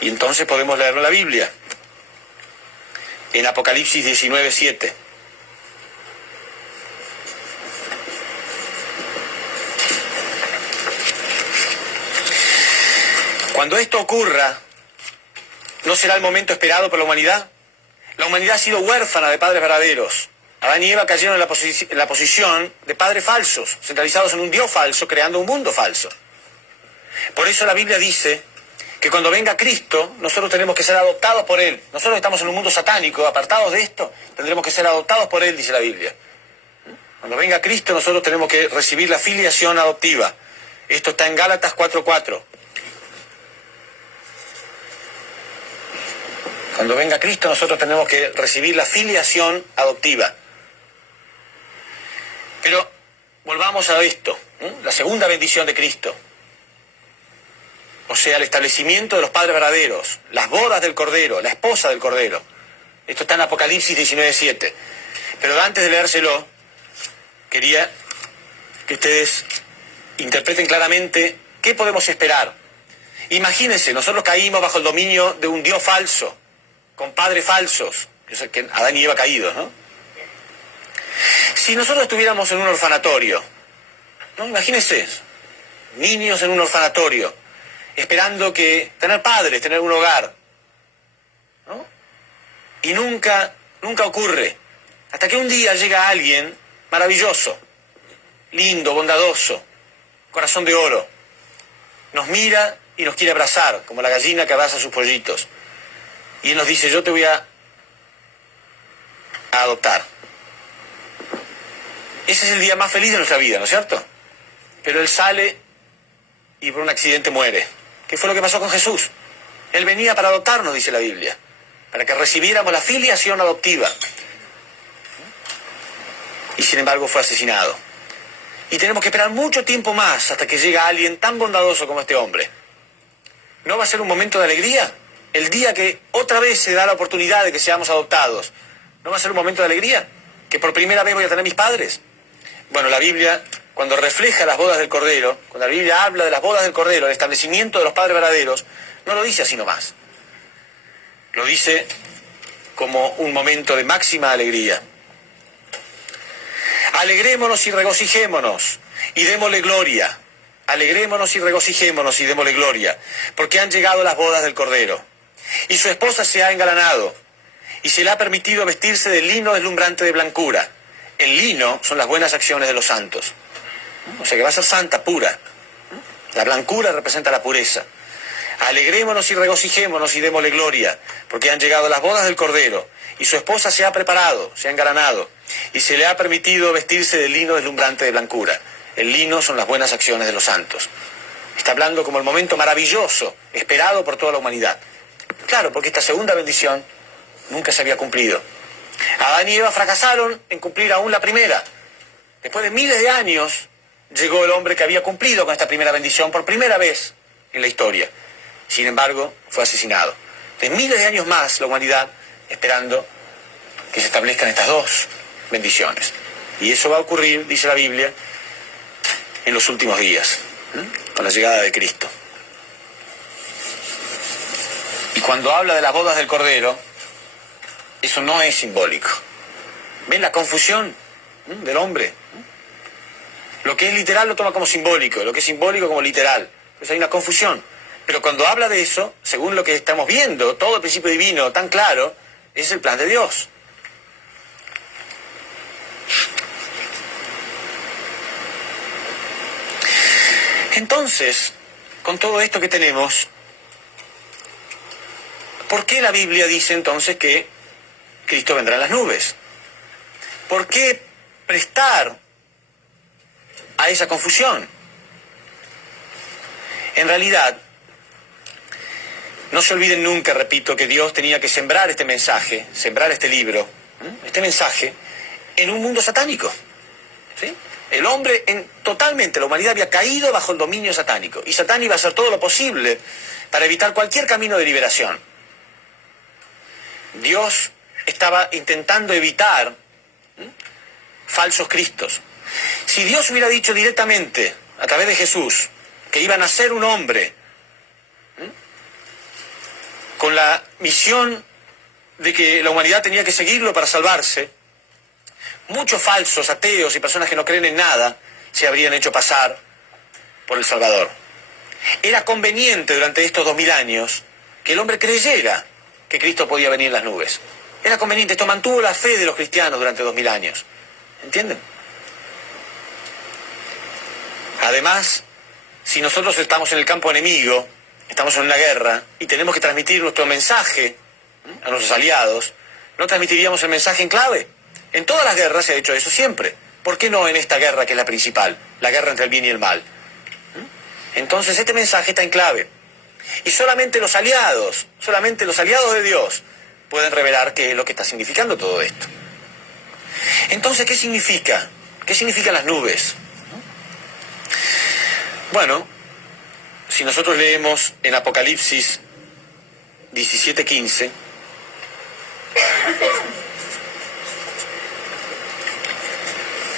Y entonces podemos leerlo en la Biblia. En Apocalipsis 19:7. Cuando esto ocurra, ¿no será el momento esperado por la humanidad? La humanidad ha sido huérfana de padres verdaderos. Adán y Eva cayeron en la posición de padres falsos, centralizados en un Dios falso, creando un mundo falso. Por eso la Biblia dice que cuando venga Cristo, nosotros tenemos que ser adoptados por Él. Nosotros estamos en un mundo satánico, apartados de esto, tendremos que ser adoptados por Él, dice la Biblia. Cuando venga Cristo, nosotros tenemos que recibir la filiación adoptiva. Esto está en Gálatas 4:4. Cuando venga Cristo, nosotros tenemos que recibir la filiación adoptiva. Pero volvamos a esto, la segunda bendición de Cristo. O sea, el establecimiento de los padres verdaderos, las bodas del Cordero, la esposa del Cordero. Esto está en Apocalipsis 19:7. Pero antes de leérselo, quería que ustedes interpreten claramente qué podemos esperar. Imagínense, nosotros caímos bajo el dominio de un Dios falso, con padres falsos, que Adán y Eva caídos, ¿no? Si nosotros estuviéramos en un orfanatorio, ¿no? Imagínense, niños en un orfanatorio, esperando tener padres, tener un hogar, ¿no? Y nunca ocurre, hasta que un día llega alguien maravilloso, lindo, bondadoso, corazón de oro, nos mira y nos quiere abrazar, como la gallina que abraza a sus pollitos. Y Él nos dice, yo te voy a adoptar. Ese es el día más feliz de nuestra vida, ¿no es cierto? Pero Él sale y por un accidente muere. ¿Qué fue lo que pasó con Jesús? Él venía para adoptarnos, dice la Biblia, para que recibiéramos la filiación adoptiva. Y sin embargo fue asesinado. Y tenemos que esperar mucho tiempo más hasta que llega alguien tan bondadoso como este hombre. ¿No va a ser un momento de alegría? El día que otra vez se da la oportunidad de que seamos adoptados, ¿no va a ser un momento de alegría? ¿Que por primera vez voy a tener mis padres? Bueno, la Biblia, cuando refleja las bodas del Cordero, cuando la Biblia habla de las bodas del Cordero, el establecimiento de los padres verdaderos, no lo dice así nomás. Lo dice como un momento de máxima alegría. Alegrémonos y regocijémonos y démosle gloria. Alegrémonos y regocijémonos y démosle gloria, porque han llegado las bodas del Cordero. Y su esposa se ha engalanado, y se le ha permitido vestirse de lino deslumbrante de blancura. El lino son las buenas acciones de los santos. O sea que va a ser santa, pura. La blancura representa la pureza. Alegrémonos y regocijémonos y démosle gloria, porque han llegado las bodas del Cordero, y su esposa se ha preparado, se ha engalanado, y se le ha permitido vestirse de lino deslumbrante de blancura. El lino son las buenas acciones de los santos. Está hablando como el momento maravilloso, esperado por toda la humanidad. Claro, porque esta segunda bendición nunca se había cumplido. Adán y Eva fracasaron en cumplir aún la primera. Después de miles de años, llegó el hombre que había cumplido con esta primera bendición por primera vez en la historia. Sin embargo, fue asesinado. De miles de años más, la humanidad esperando que se establezcan estas dos bendiciones. Y eso va a ocurrir, dice la Biblia, en los últimos días, con la llegada de Cristo. Y cuando habla de las bodas del Cordero, eso no es simbólico. ¿Ven la confusión del hombre? Lo que es literal lo toma como simbólico, lo que es simbólico como literal. Entonces hay una confusión. Pero cuando habla de eso, según lo que estamos viendo, todo el principio divino tan claro, es el plan de Dios. Entonces, con todo esto que tenemos, ¿por qué la Biblia dice entonces que Cristo vendrá en las nubes? ¿Por qué prestar a esa confusión? En realidad, no se olviden nunca, repito, que Dios tenía que sembrar este mensaje, sembrar este libro, este mensaje, en un mundo satánico. ¿Sí? El hombre, totalmente, la humanidad había caído bajo el dominio satánico. Y Satán iba a hacer todo lo posible para evitar cualquier camino de liberación. Dios estaba intentando evitar falsos cristos. Si Dios hubiera dicho directamente, a través de Jesús, que iba a nacer un hombre con la misión de que la humanidad tenía que seguirlo para salvarse, muchos falsos ateos y personas que no creen en nada se habrían hecho pasar por el Salvador. Era conveniente durante estos 2000 años que el hombre creyera que Cristo podía venir en las nubes. Era conveniente, esto mantuvo la fe de los cristianos durante 2000 años. ¿Entienden? Además, si nosotros estamos en el campo enemigo, estamos en una guerra y tenemos que transmitir nuestro mensaje a nuestros aliados, ¿no transmitiríamos el mensaje en clave? En todas las guerras se ha hecho eso siempre. ¿Por qué no en esta guerra que es la principal? La guerra entre el bien y el mal. Entonces este mensaje está en clave. Y solamente los aliados de Dios pueden revelar qué es lo que está significando todo esto. Entonces, ¿qué significa? ¿Qué significan las nubes? Bueno, si nosotros leemos en Apocalipsis 17:15,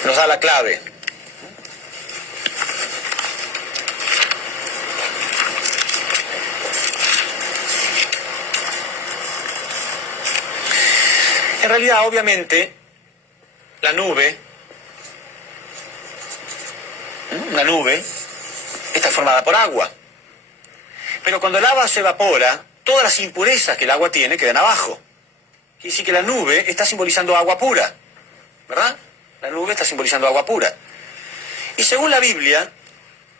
nos da la clave. En realidad, obviamente, la nube está formada por agua. Pero cuando el agua se evapora, todas las impurezas que el agua tiene quedan abajo. Quiere decir que la nube está simbolizando agua pura, ¿verdad? La nube está simbolizando agua pura. Y según la Biblia,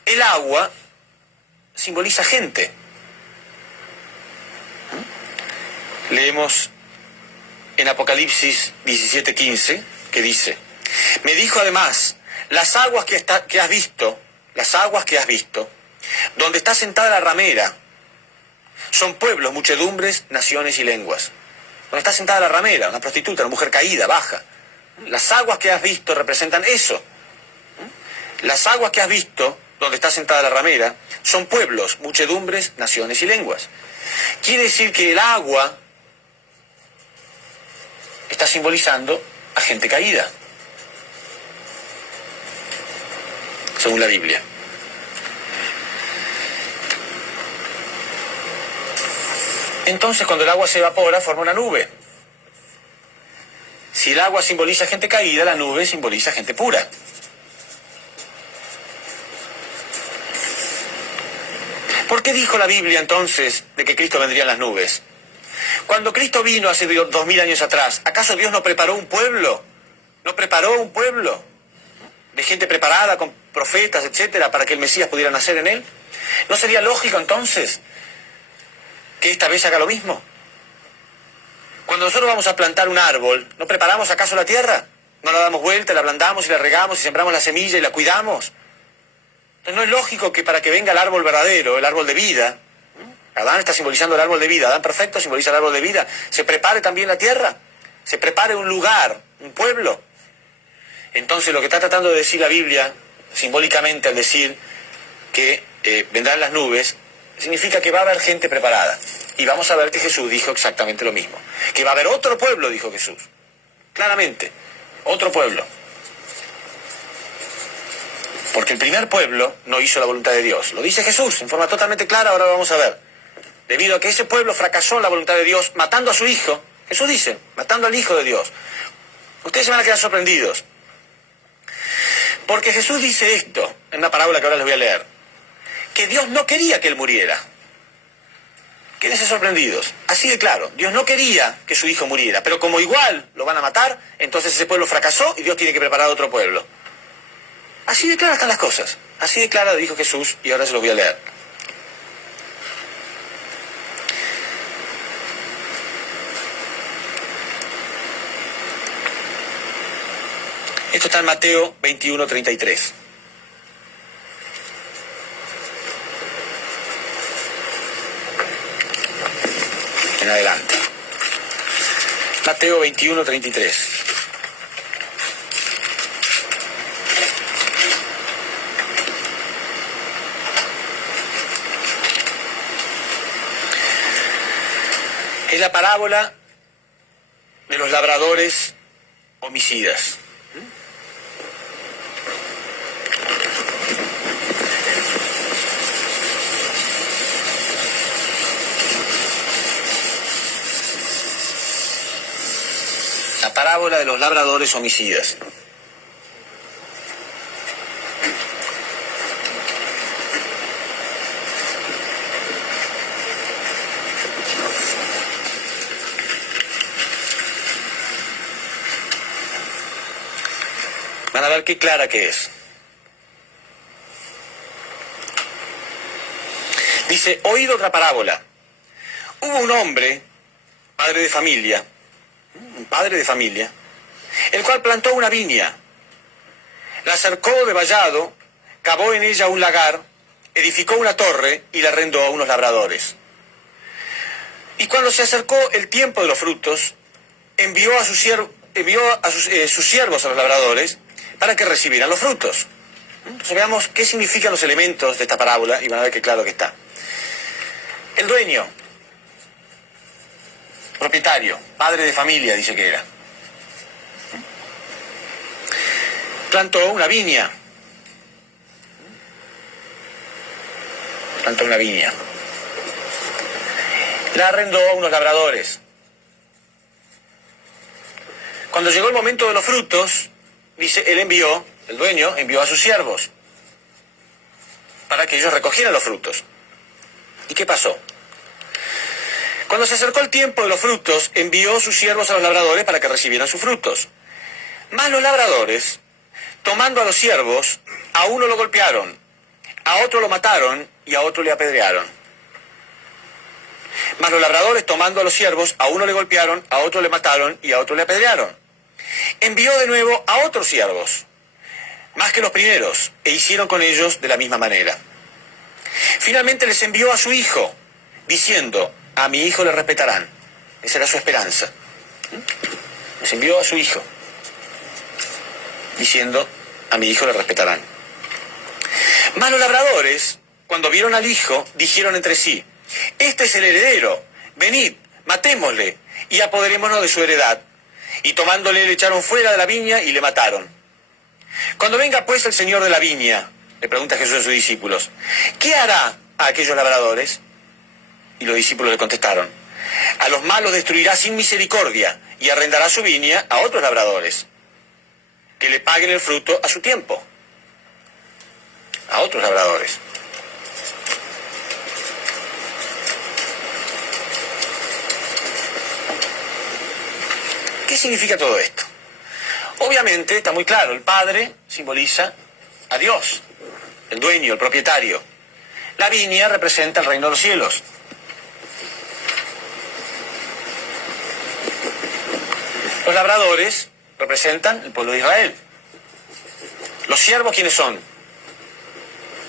el agua simboliza gente. Leemos en Apocalipsis 17:15, que dice: me dijo además, las aguas que has visto, donde está sentada la ramera, son pueblos, muchedumbres, naciones y lenguas. Donde está sentada la ramera, una prostituta, una mujer caída, baja. Las aguas que has visto representan eso. Las aguas que has visto, donde está sentada la ramera, son pueblos, muchedumbres, naciones y lenguas. Quiere decir que el agua está simbolizando a gente caída, según la Biblia. Entonces, cuando el agua se evapora, forma una nube. Si el agua simboliza gente caída, la nube simboliza gente pura. ¿Por qué dijo la Biblia entonces de que Cristo vendría en las nubes? Cuando Cristo vino hace 2000 años atrás, ¿acaso Dios no preparó un pueblo? ¿No preparó un pueblo de gente preparada, con profetas, etcétera, para que el Mesías pudiera nacer en él? ¿No sería lógico entonces que esta vez haga lo mismo? Cuando nosotros vamos a plantar un árbol, ¿no preparamos acaso la tierra? ¿No la damos vuelta, la ablandamos y la regamos y sembramos la semilla y la cuidamos? Entonces no es lógico que para que venga el árbol verdadero, el árbol de vida, Adán está simbolizando el árbol de vida, Adán perfecto simboliza el árbol de vida, se prepare también la tierra, se prepare un lugar, un pueblo. Entonces lo que está tratando de decir la Biblia, simbólicamente al decir que vendrán las nubes, significa que va a haber gente preparada. Y vamos a ver que Jesús dijo exactamente lo mismo. Que va a haber otro pueblo, dijo Jesús. Claramente, otro pueblo. Porque el primer pueblo no hizo la voluntad de Dios. Lo dice Jesús en forma totalmente clara, ahora lo vamos a ver. Debido a que ese pueblo fracasó en la voluntad de Dios, matando a su hijo. Jesús dice, matando al Hijo de Dios. Ustedes se van a quedar sorprendidos. Porque Jesús dice esto, en una parábola que ahora les voy a leer. Que Dios no quería que él muriera. Quédense sorprendidos. Así de claro, Dios no quería que su hijo muriera, pero como igual lo van a matar, entonces ese pueblo fracasó y Dios tiene que preparar otro pueblo. Así de claras están las cosas. Así de claro dijo Jesús y ahora se los voy a leer. Esto está en Mateo 21:33. En adelante. Mateo 21:33. Es la parábola de los labradores homicidas. La parábola de los labradores homicidas. Van a ver qué clara que es. Dice, oíd otra parábola. Hubo un hombre, padre de familia, el cual plantó una viña, la cercó de vallado, cavó en ella un lagar, edificó una torre y la arrendó a unos labradores. Y cuando se acercó el tiempo de los frutos, envió a sus siervos a los labradores para que recibieran los frutos. Entonces veamos qué significan los elementos de esta parábola y van a ver qué claro que está. El dueño, propietario, padre de familia, dice que era. Plantó una viña. La arrendó a unos labradores. Cuando llegó el momento de los frutos, dice, el dueño envió a sus siervos para que ellos recogieran los frutos. ¿Y qué pasó? Cuando se acercó el tiempo de los frutos, envió sus siervos a los labradores para que recibieran sus frutos. Mas los labradores, tomando a los siervos, a uno lo golpearon, a otro lo mataron y a otro le apedrearon. Mas los labradores, tomando a los siervos, a uno le golpearon, a otro le mataron y a otro le apedrearon. Envió de nuevo a otros siervos, más que los primeros, e hicieron con ellos de la misma manera. Finalmente les envió a su hijo, diciendo, a mi hijo le respetarán. Esa era su esperanza. Les envió a su hijo, diciendo, a mi hijo le respetarán. Mas los labradores, cuando vieron al hijo, dijeron entre sí, este es el heredero, venid, matémosle, y apoderémonos de su heredad. Y tomándole le echaron fuera de la viña y le mataron. Cuando venga pues el señor de la viña, le pregunta Jesús a sus discípulos, ¿qué hará a aquellos labradores? Y los discípulos le contestaron, a los malos destruirá sin misericordia y arrendará su viña a otros labradores, que le paguen el fruto a su tiempo. A otros labradores. ¿Qué significa todo esto? Obviamente está muy claro, el Padre simboliza a Dios, el dueño, el propietario. La viña representa el reino de los cielos. Los labradores representan el pueblo de Israel. Los siervos, ¿quiénes son?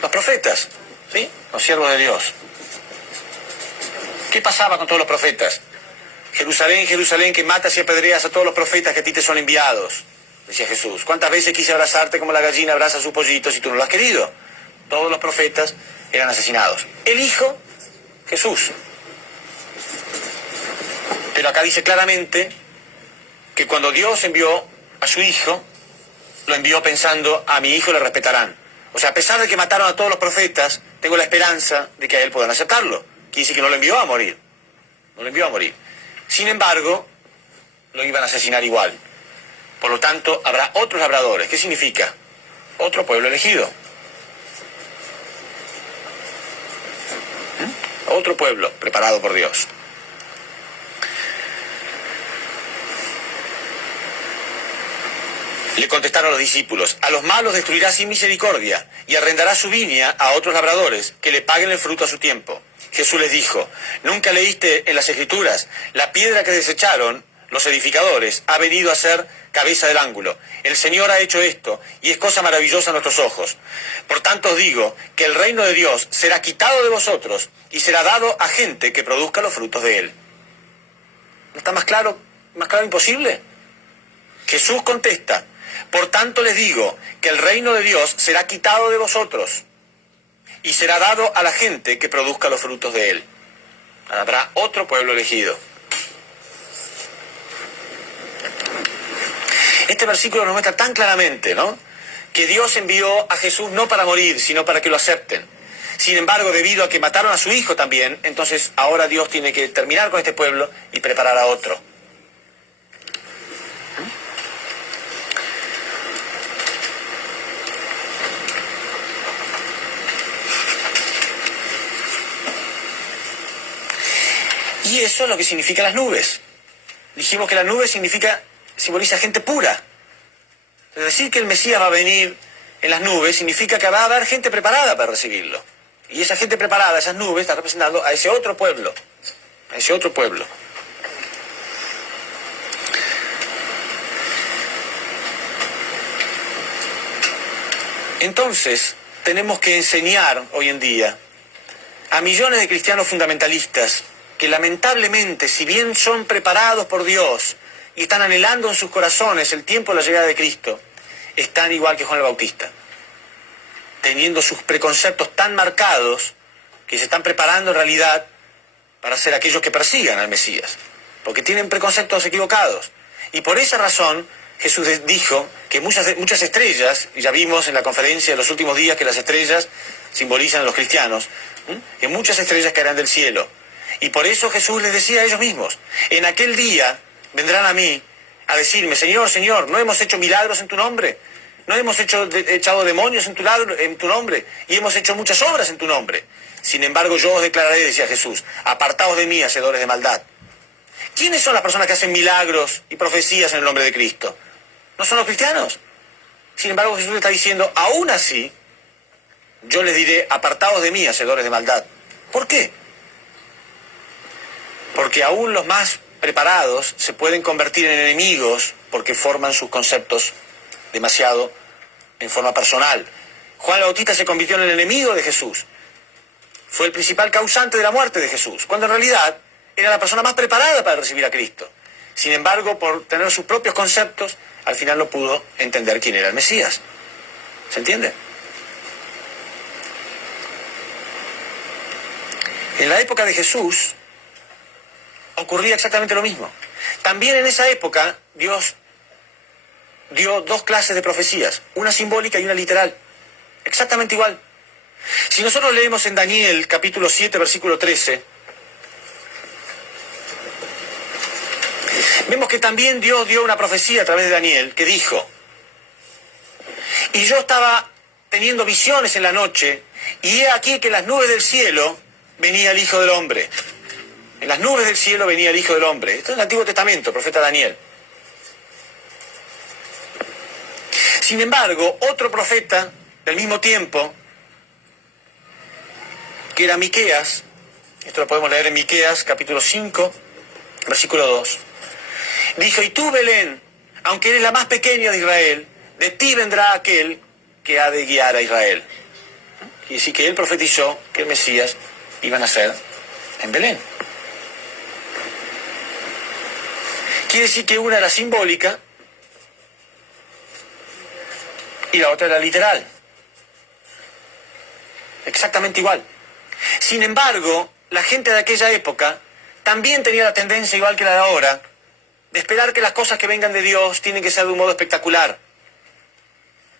Los profetas, ¿sí? Los siervos de Dios. ¿Qué pasaba con todos los profetas? Jerusalén, Jerusalén, que matas y apedreas a todos los profetas que a ti te son enviados, decía Jesús. ¿Cuántas veces quise abrazarte como la gallina abraza a sus pollitos y tú no lo has querido? Todos los profetas eran asesinados. El Hijo, Jesús. Pero acá dice claramente que cuando Dios envió a su Hijo, lo envió pensando, a mi Hijo le respetarán. O sea, a pesar de que mataron a todos los profetas, tengo la esperanza de que a él puedan aceptarlo. Quiere decir que no lo envió a morir. No lo envió a morir. Sin embargo, lo iban a asesinar igual. Por lo tanto, habrá otros labradores. ¿Qué significa? Otro pueblo elegido. Otro pueblo preparado por Dios. Le contestaron los discípulos, a los malos destruirá sin misericordia y arrendará su viña a otros labradores que le paguen el fruto a su tiempo. Jesús les dijo, ¿nunca leíste en las Escrituras? La piedra que desecharon los edificadores ha venido a ser cabeza del ángulo. El Señor ha hecho esto y es cosa maravillosa a nuestros ojos. Por tanto os digo que el reino de Dios será quitado de vosotros y será dado a gente que produzca los frutos de él. ¿No está más claro imposible? Jesús contesta, por tanto les digo que el reino de Dios será quitado de vosotros y será dado a la gente que produzca los frutos de él. Habrá otro pueblo elegido. Este versículo nos muestra tan claramente, ¿no?, que Dios envió a Jesús no para morir, sino para que lo acepten. Sin embargo, debido a que mataron a su hijo también, entonces ahora Dios tiene que terminar con este pueblo y preparar a otro. Y eso es lo que significa las nubes. Dijimos que la nube simboliza gente pura. Es decir, que el Mesías va a venir en las nubes significa que va a haber gente preparada para recibirlo. Y esa gente preparada, esas nubes, están representando a ese otro pueblo. A ese otro pueblo. Entonces, tenemos que enseñar hoy en día a millones de cristianos fundamentalistas que lamentablemente, si bien son preparados por Dios y están anhelando en sus corazones el tiempo de la llegada de Cristo, están igual que Juan el Bautista, teniendo sus preconceptos tan marcados que se están preparando en realidad para ser aquellos que persigan al Mesías, porque tienen preconceptos equivocados. Y por esa razón Jesús dijo que muchas estrellas, y ya vimos en la conferencia de los últimos días que las estrellas simbolizan a los cristianos, que muchas estrellas caerán del cielo. Y por eso Jesús les decía a ellos mismos, en aquel día vendrán a mí a decirme, Señor, Señor, ¿no hemos hecho milagros en tu nombre? ¿No hemos echado demonios en tu nombre? Y hemos hecho muchas obras en tu nombre. Sin embargo, yo os declararé, decía Jesús, apartaos de mí, hacedores de maldad. ¿Quiénes son las personas que hacen milagros y profecías en el nombre de Cristo? ¿No son los cristianos? Sin embargo, Jesús le está diciendo, aún así, yo les diré, apartaos de mí, hacedores de maldad. ¿Por qué? Porque aún los más preparados se pueden convertir en enemigos porque forman sus conceptos demasiado en forma personal. Juan el Bautista se convirtió en el enemigo de Jesús. Fue el principal causante de la muerte de Jesús, cuando en realidad era la persona más preparada para recibir a Cristo. Sin embargo, por tener sus propios conceptos, al final no pudo entender quién era el Mesías. ¿Se entiende? En la época de Jesús ocurría exactamente lo mismo. También en esa época Dios dio dos clases de profecías, una simbólica y una literal. Exactamente igual. Si nosotros leemos en Daniel capítulo 7, versículo 13, vemos que también Dios dio una profecía a través de Daniel que dijo: y yo estaba teniendo visiones en la noche, y he aquí que en las nubes del cielo venía el Hijo del Hombre. En las nubes del cielo venía el Hijo del Hombre. Esto es el Antiguo Testamento, el profeta Daniel. Sin embargo, otro profeta del mismo tiempo, que era Miqueas, esto lo podemos leer en Miqueas capítulo 5, versículo 2, dijo: y tú, Belén, aunque eres la más pequeña de Israel, de ti vendrá aquel que ha de guiar a Israel. Y así que él profetizó que el Mesías iba a nacer en Belén. Quiere decir que una era simbólica y la otra era literal. Exactamente igual. Sin embargo, la gente de aquella época también tenía la tendencia, igual que la de ahora, de esperar que las cosas que vengan de Dios tienen que ser de un modo espectacular.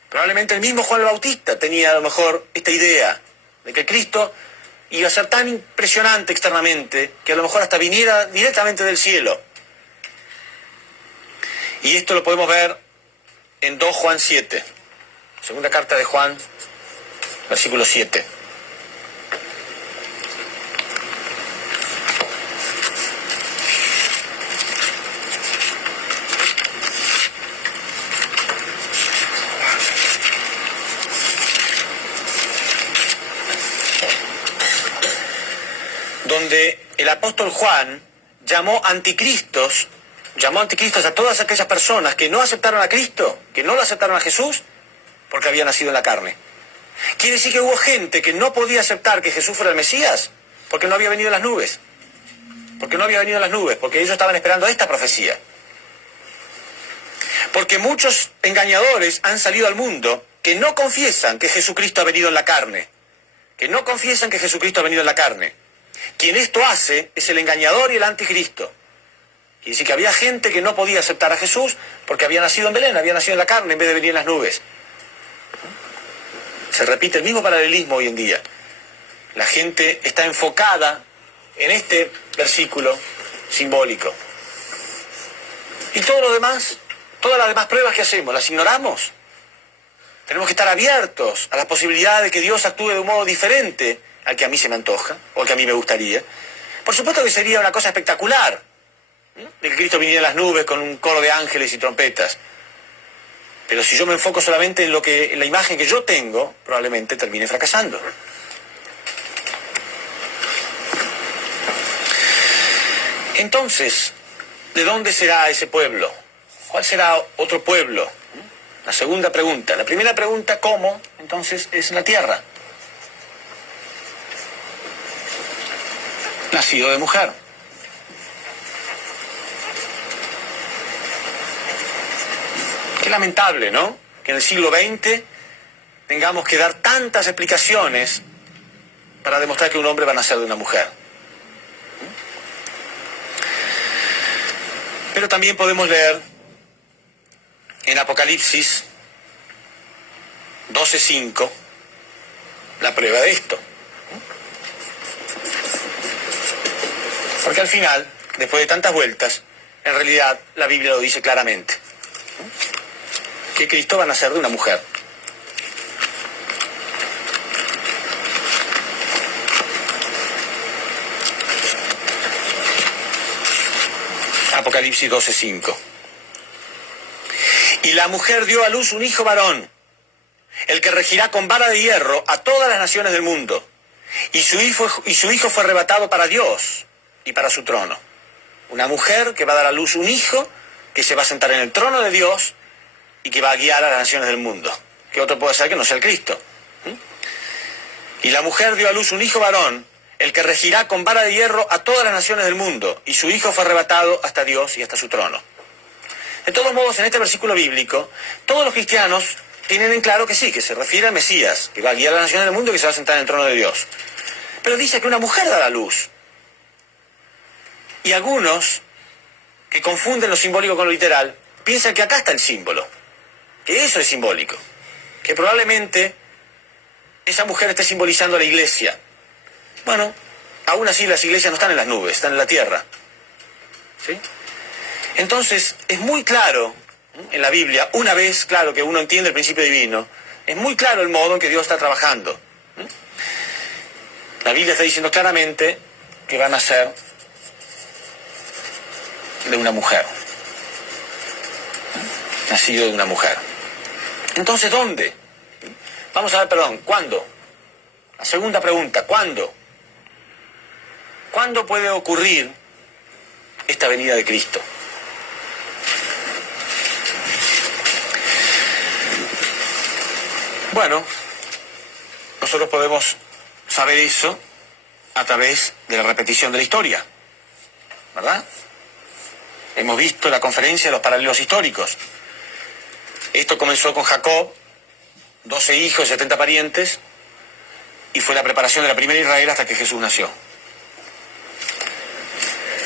Probablemente el mismo Juan el Bautista tenía a lo mejor esta idea de que Cristo iba a ser tan impresionante externamente que a lo mejor hasta viniera directamente del cielo. Y esto lo podemos ver en 2 Juan 7, segunda carta de Juan, versículo 7. Donde el apóstol Juan llamó anticristos a todas aquellas personas que no aceptaron a Cristo, que no lo aceptaron a Jesús, porque había nacido en la carne. Quiere decir que hubo gente que no podía aceptar que Jesús fuera el Mesías, porque no había venido en las nubes. Porque ellos estaban esperando esta profecía. Porque muchos engañadores han salido al mundo que no confiesan que Jesucristo ha venido en la carne. Quien esto hace es el engañador y el anticristo. Quiere decir que había gente que no podía aceptar a Jesús porque había nacido en Belén, había nacido en la carne en vez de venir en las nubes. Se repite el mismo paralelismo hoy en día. La gente está enfocada en este versículo simbólico. Y todo lo demás, todas las demás pruebas que hacemos, las ignoramos. Tenemos que estar abiertos a la posibilidad de que Dios actúe de un modo diferente al que a mí se me antoja, o al que a mí me gustaría. Por supuesto que sería una cosa espectacular, de que Cristo viniera en las nubes con un coro de ángeles y trompetas. Pero si yo me enfoco solamente en la imagen que yo tengo, probablemente termine fracasando. Entonces, ¿de dónde será ese pueblo? ¿Cuál será otro pueblo? La segunda pregunta. La primera pregunta, ¿cómo? Entonces, es la tierra. Nacido de mujer. Qué lamentable, ¿no? Que en el siglo XX tengamos que dar tantas explicaciones para demostrar que un hombre va a nacer de una mujer. Pero también podemos leer en Apocalipsis 12:5 la prueba de esto. Porque al final, después de tantas vueltas, en realidad la Biblia lo dice claramente, que Cristo va a nacer de una mujer. Apocalipsis 12:5. Y la mujer dio a luz un hijo varón, el que regirá con vara de hierro a todas las naciones del mundo. Y su hijo fue arrebatado para Dios, y para su trono. Una mujer que va a dar a luz un hijo que se va a sentar en el trono de Dios y que va a guiar a las naciones del mundo. ¿Qué otro puede ser que no sea el Cristo? Y la mujer dio a luz un hijo varón, el que regirá con vara de hierro a todas las naciones del mundo, y su hijo fue arrebatado hasta Dios y hasta su trono. De todos modos, en este versículo bíblico, todos los cristianos tienen en claro que sí, que se refiere al Mesías, que va a guiar a las naciones del mundo y que se va a sentar en el trono de Dios. Pero dice que una mujer dará luz. Y algunos, que confunden lo simbólico con lo literal, piensan que acá está el símbolo, que eso es simbólico, que probablemente esa mujer esté simbolizando a la iglesia. Bueno, aún así las iglesias no están en las nubes, están en la tierra. ¿Sí? Entonces, es muy claro en la Biblia, una vez claro que uno entiende el principio divino, es muy claro el modo en que Dios está trabajando. La Biblia está diciendo claramente que van a ser de una mujer. Nacido de una mujer. Entonces, ¿dónde? Vamos a ver, perdón, ¿cuándo? La segunda pregunta, ¿cuándo? ¿Cuándo puede ocurrir esta venida de Cristo? Bueno, nosotros podemos saber eso a través de la repetición de la historia, ¿verdad? Hemos visto la conferencia de los paralelos históricos. Esto comenzó con Jacob, 12 hijos y 70 parientes, y fue la preparación de la primera Israel hasta que Jesús nació.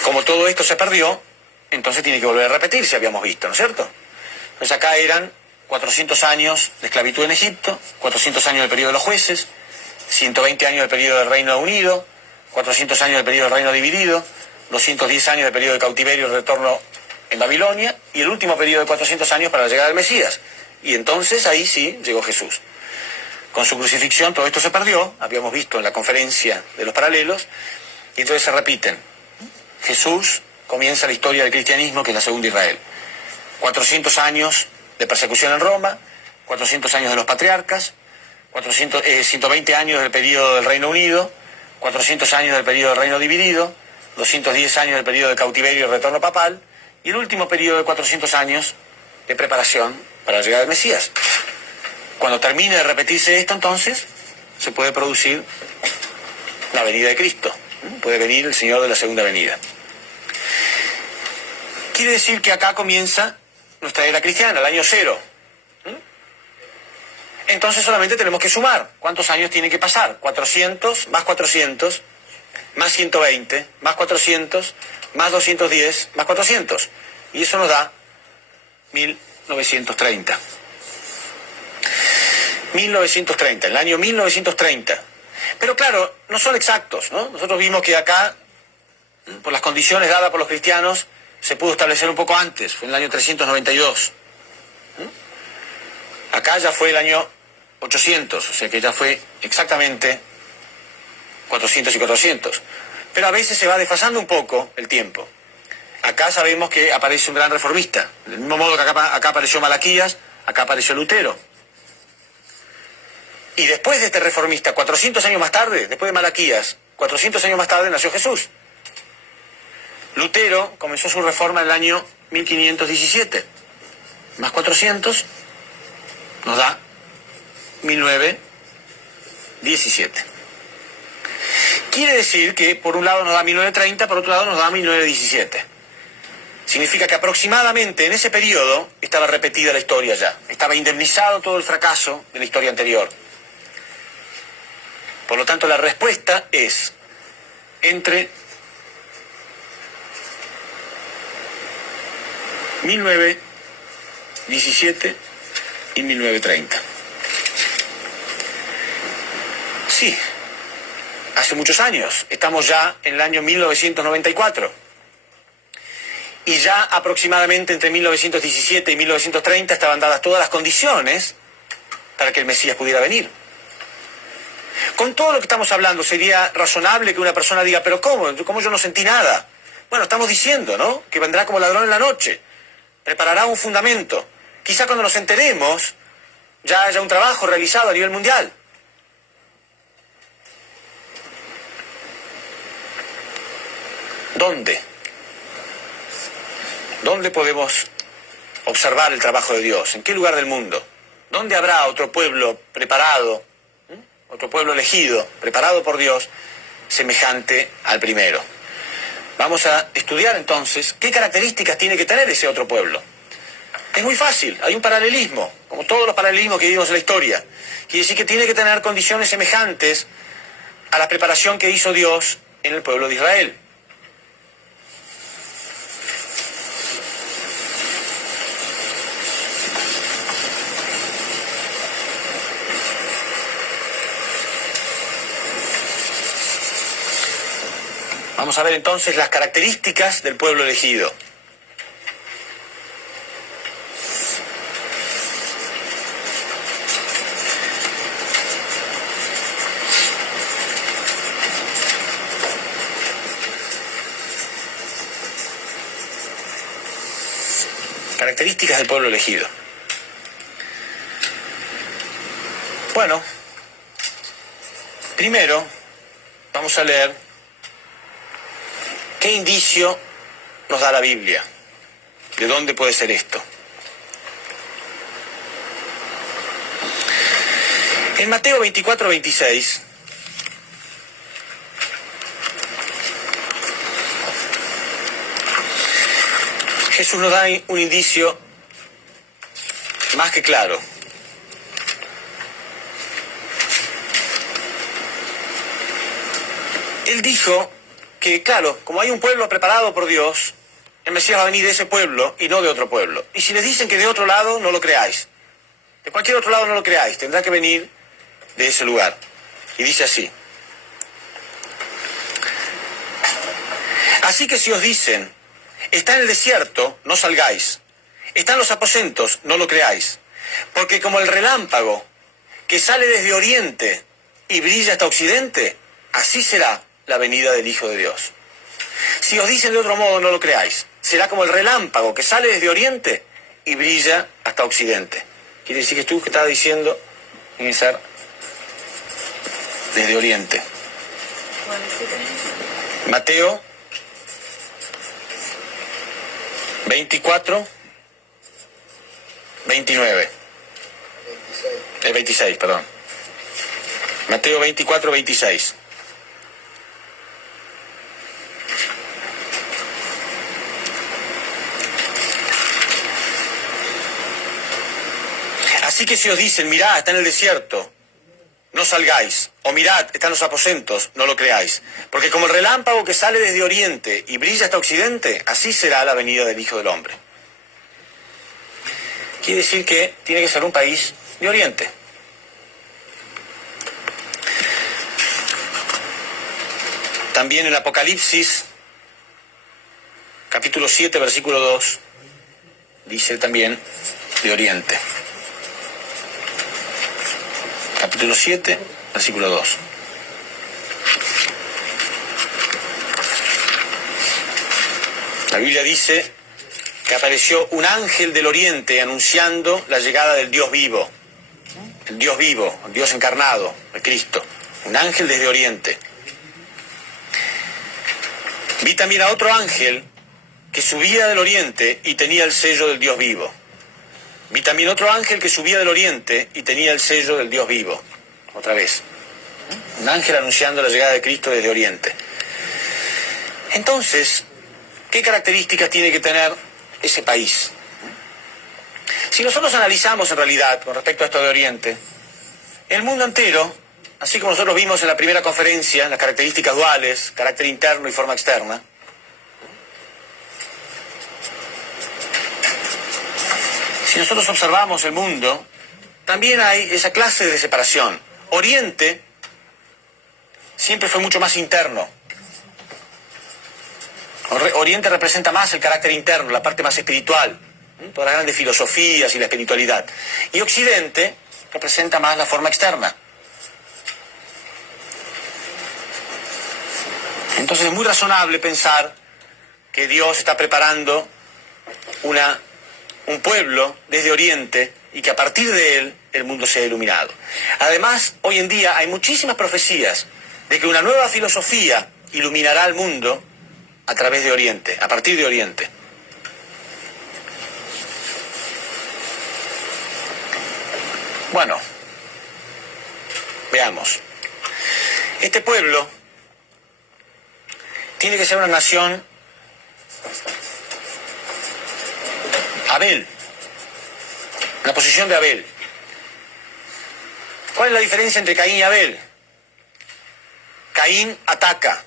Como todo esto se perdió, entonces tiene que volver a repetirse, habíamos visto, ¿no es cierto? Entonces acá eran 400 años de esclavitud en Egipto, 400 años del periodo de los jueces, 120 años del periodo del Reino Unido, 400 años del periodo del Reino Dividido, 210 años del periodo de cautiverio y retorno en Babilonia, y el último periodo de 400 años para la llegada del Mesías. Y entonces ahí sí llegó Jesús. Con su crucifixión todo esto se perdió, habíamos visto en la conferencia de los paralelos, y entonces se repiten. Jesús comienza la historia del cristianismo, que es la segunda Israel. 400 años de persecución en Roma, 400 años de los patriarcas, 120 años del periodo del Reino Unido, 400 años del periodo del Reino Dividido, 210 años del periodo de cautiverio y retorno papal, y el último periodo de 400 años de preparación para la llegada del Mesías. Cuando termine de repetirse esto, entonces, se puede producir la venida de Cristo. Puede venir el Señor de la segunda venida. Quiere decir que acá comienza nuestra era cristiana, el año 0. Entonces solamente tenemos que sumar. ¿Cuántos años tiene que pasar? 400, más 400, más 120, más 400, más 210, más 400. Y eso nos da 1930. 1930, el año 1930. Pero claro, no son exactos, ¿no? Nosotros vimos que acá, por las condiciones dadas por los cristianos, se pudo establecer un poco antes, fue en el año 392. Acá ya fue el año 800, o sea que ya fue exactamente 400 y 400. Pero a veces se va desfasando un poco el tiempo. Acá sabemos que aparece un gran reformista. Del mismo modo que acá apareció Malaquías, acá apareció Lutero. Y después de este reformista, 400 años más tarde, después de Malaquías, 400 años más tarde nació Jesús. Lutero comenzó su reforma en el año 1517. Más 400 nos da 1917. Quiere decir que por un lado nos da 1930, por otro lado nos da 1917. Significa que aproximadamente en ese periodo estaba repetida la historia ya. Estaba indemnizado todo el fracaso de la historia anterior. Por lo tanto, la respuesta es entre 1917 y 1930. Sí, hace muchos años. Estamos ya en el año 1994. Y ya aproximadamente entre 1917 y 1930 estaban dadas todas las condiciones para que el Mesías pudiera venir. Con todo lo que estamos hablando, sería razonable que una persona diga, pero ¿cómo? ¿Cómo yo no sentí nada? Bueno, estamos diciendo, ¿no? Que vendrá como ladrón en la noche. Preparará un fundamento. Quizá cuando nos enteremos, ya haya un trabajo realizado a nivel mundial. ¿Dónde? ¿Dónde podemos observar el trabajo de Dios? ¿En qué lugar del mundo? ¿Dónde habrá otro pueblo preparado, otro pueblo elegido, preparado por Dios, semejante al primero? Vamos a estudiar entonces qué características tiene que tener ese otro pueblo. Es muy fácil, hay un paralelismo, como todos los paralelismos que vimos en la historia. Quiere decir que tiene que tener condiciones semejantes a la preparación que hizo Dios en el pueblo de Israel. Vamos a ver entonces las características del pueblo elegido. Características del pueblo elegido. Bueno, primero vamos a leer qué indicio nos da la Biblia. ¿De dónde puede ser esto? En Mateo 24:26, Jesús nos da un indicio más que claro. Él dijo que, claro, como hay un pueblo preparado por Dios, el Mesías va a venir de ese pueblo y no de otro pueblo. Y si les dicen que de otro lado, no lo creáis. De cualquier otro lado no lo creáis, tendrá que venir de ese lugar. Y dice así: así que si os dicen, está en el desierto, no salgáis. Está en los aposentos, no lo creáis. Porque como el relámpago que sale desde oriente y brilla hasta occidente, así será la venida del Hijo de Dios. Si os dicen de otro modo, no lo creáis. Será como el relámpago que sale desde oriente y brilla hasta occidente. Quiere decir que tú que estabas diciendo, tiene que ser desde oriente. Mateo 24, 29. 26, perdón. Mateo 24, 26. Así que si os dicen, mirad, está en el desierto, no salgáis. O mirad, está en los aposentos, no lo creáis. Porque como el relámpago que sale desde oriente y brilla hasta occidente, así será la venida del Hijo del Hombre. Quiere decir que tiene que ser un país de oriente. También en Apocalipsis, capítulo 7, versículo 2, dice también de oriente. Capítulo 7, versículo 2. La Biblia dice que apareció un ángel del oriente anunciando la llegada del Dios vivo. El Dios vivo, el Dios encarnado, el Cristo. Un ángel desde oriente. Vi también a otro ángel que subía del oriente y tenía el sello del Dios vivo. Vi también otro ángel que subía del oriente y tenía el sello del Dios vivo. Otra vez. Un ángel anunciando la llegada de Cristo desde oriente. Entonces, ¿qué características tiene que tener ese país? Si nosotros analizamos en realidad con respecto a esto de oriente, el mundo entero, así como nosotros vimos en la primera conferencia, las características duales, carácter interno y forma externa, si nosotros observamos el mundo, también hay esa clase de separación. Oriente siempre fue mucho más interno. Oriente representa más el carácter interno, la parte más espiritual, todas las grandes filosofías y la espiritualidad. Y Occidente representa más la forma externa. Entonces es muy razonable pensar que Dios está preparando un pueblo desde Oriente y que a partir de él el mundo sea iluminado. Además, hoy en día hay muchísimas profecías de que una nueva filosofía iluminará al mundo a través de Oriente, a partir de Oriente. Bueno, veamos. Este pueblo tiene que ser una nación Abel, la posición de Abel. ¿Cuál es la diferencia entre Caín y Abel? Caín ataca,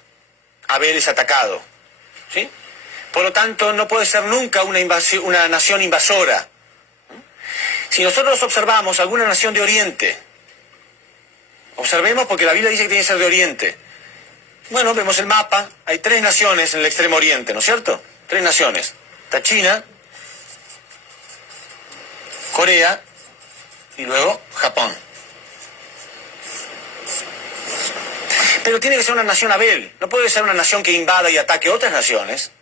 Abel es atacado, ¿sí? Por lo tanto, no puede ser nunca una nación invasora. Si nosotros observamos alguna nación de Oriente, observemos porque la Biblia dice que tiene que ser de Oriente. Bueno, vemos el mapa, hay 3 naciones en el extremo oriente, ¿no es cierto? 3 naciones. Está China, Corea y luego Japón. Pero tiene que ser una nación Abel, no puede ser una nación que invada y ataque otras naciones.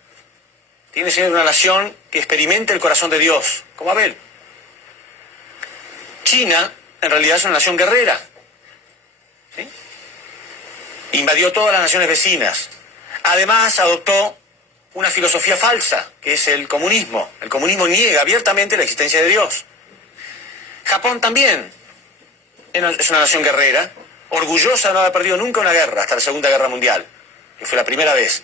Tiene que ser una nación que experimente el corazón de Dios, como Abel. China, en realidad, es una nación guerrera, ¿sí? Invadió todas las naciones vecinas. Además, adoptó una filosofía falsa, que es el comunismo. El comunismo niega abiertamente la existencia de Dios. Japón también es una nación guerrera, orgullosa de no haber perdido nunca una guerra, hasta la Segunda Guerra Mundial, que fue la primera vez.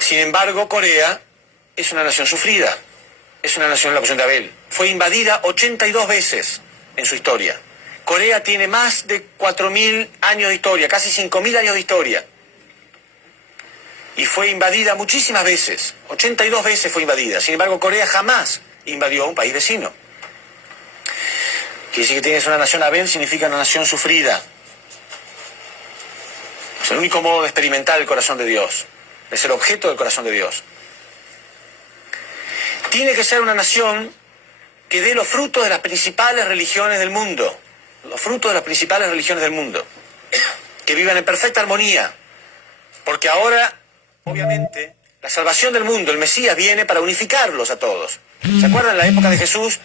Sin embargo, Corea es una nación sufrida, es una nación en la posición de Abel. Fue invadida 82 veces en su historia. Corea tiene más de 4.000 años de historia, casi 5.000 años de historia. Y fue invadida muchísimas veces, 82 veces fue invadida. Sin embargo, Corea jamás invadió un país vecino. Quiere decir que tienes una nación Abel, significa una nación sufrida. Es el único modo de experimentar el corazón de Dios, de ser objeto del corazón de Dios. Tiene que ser una nación que dé los frutos de las principales religiones del mundo, los frutos de las principales religiones del mundo, que vivan en perfecta armonía, porque ahora, obviamente, la salvación del mundo, el Mesías, viene para unificarlos a todos. ¿Se acuerdan en la época de Jesús?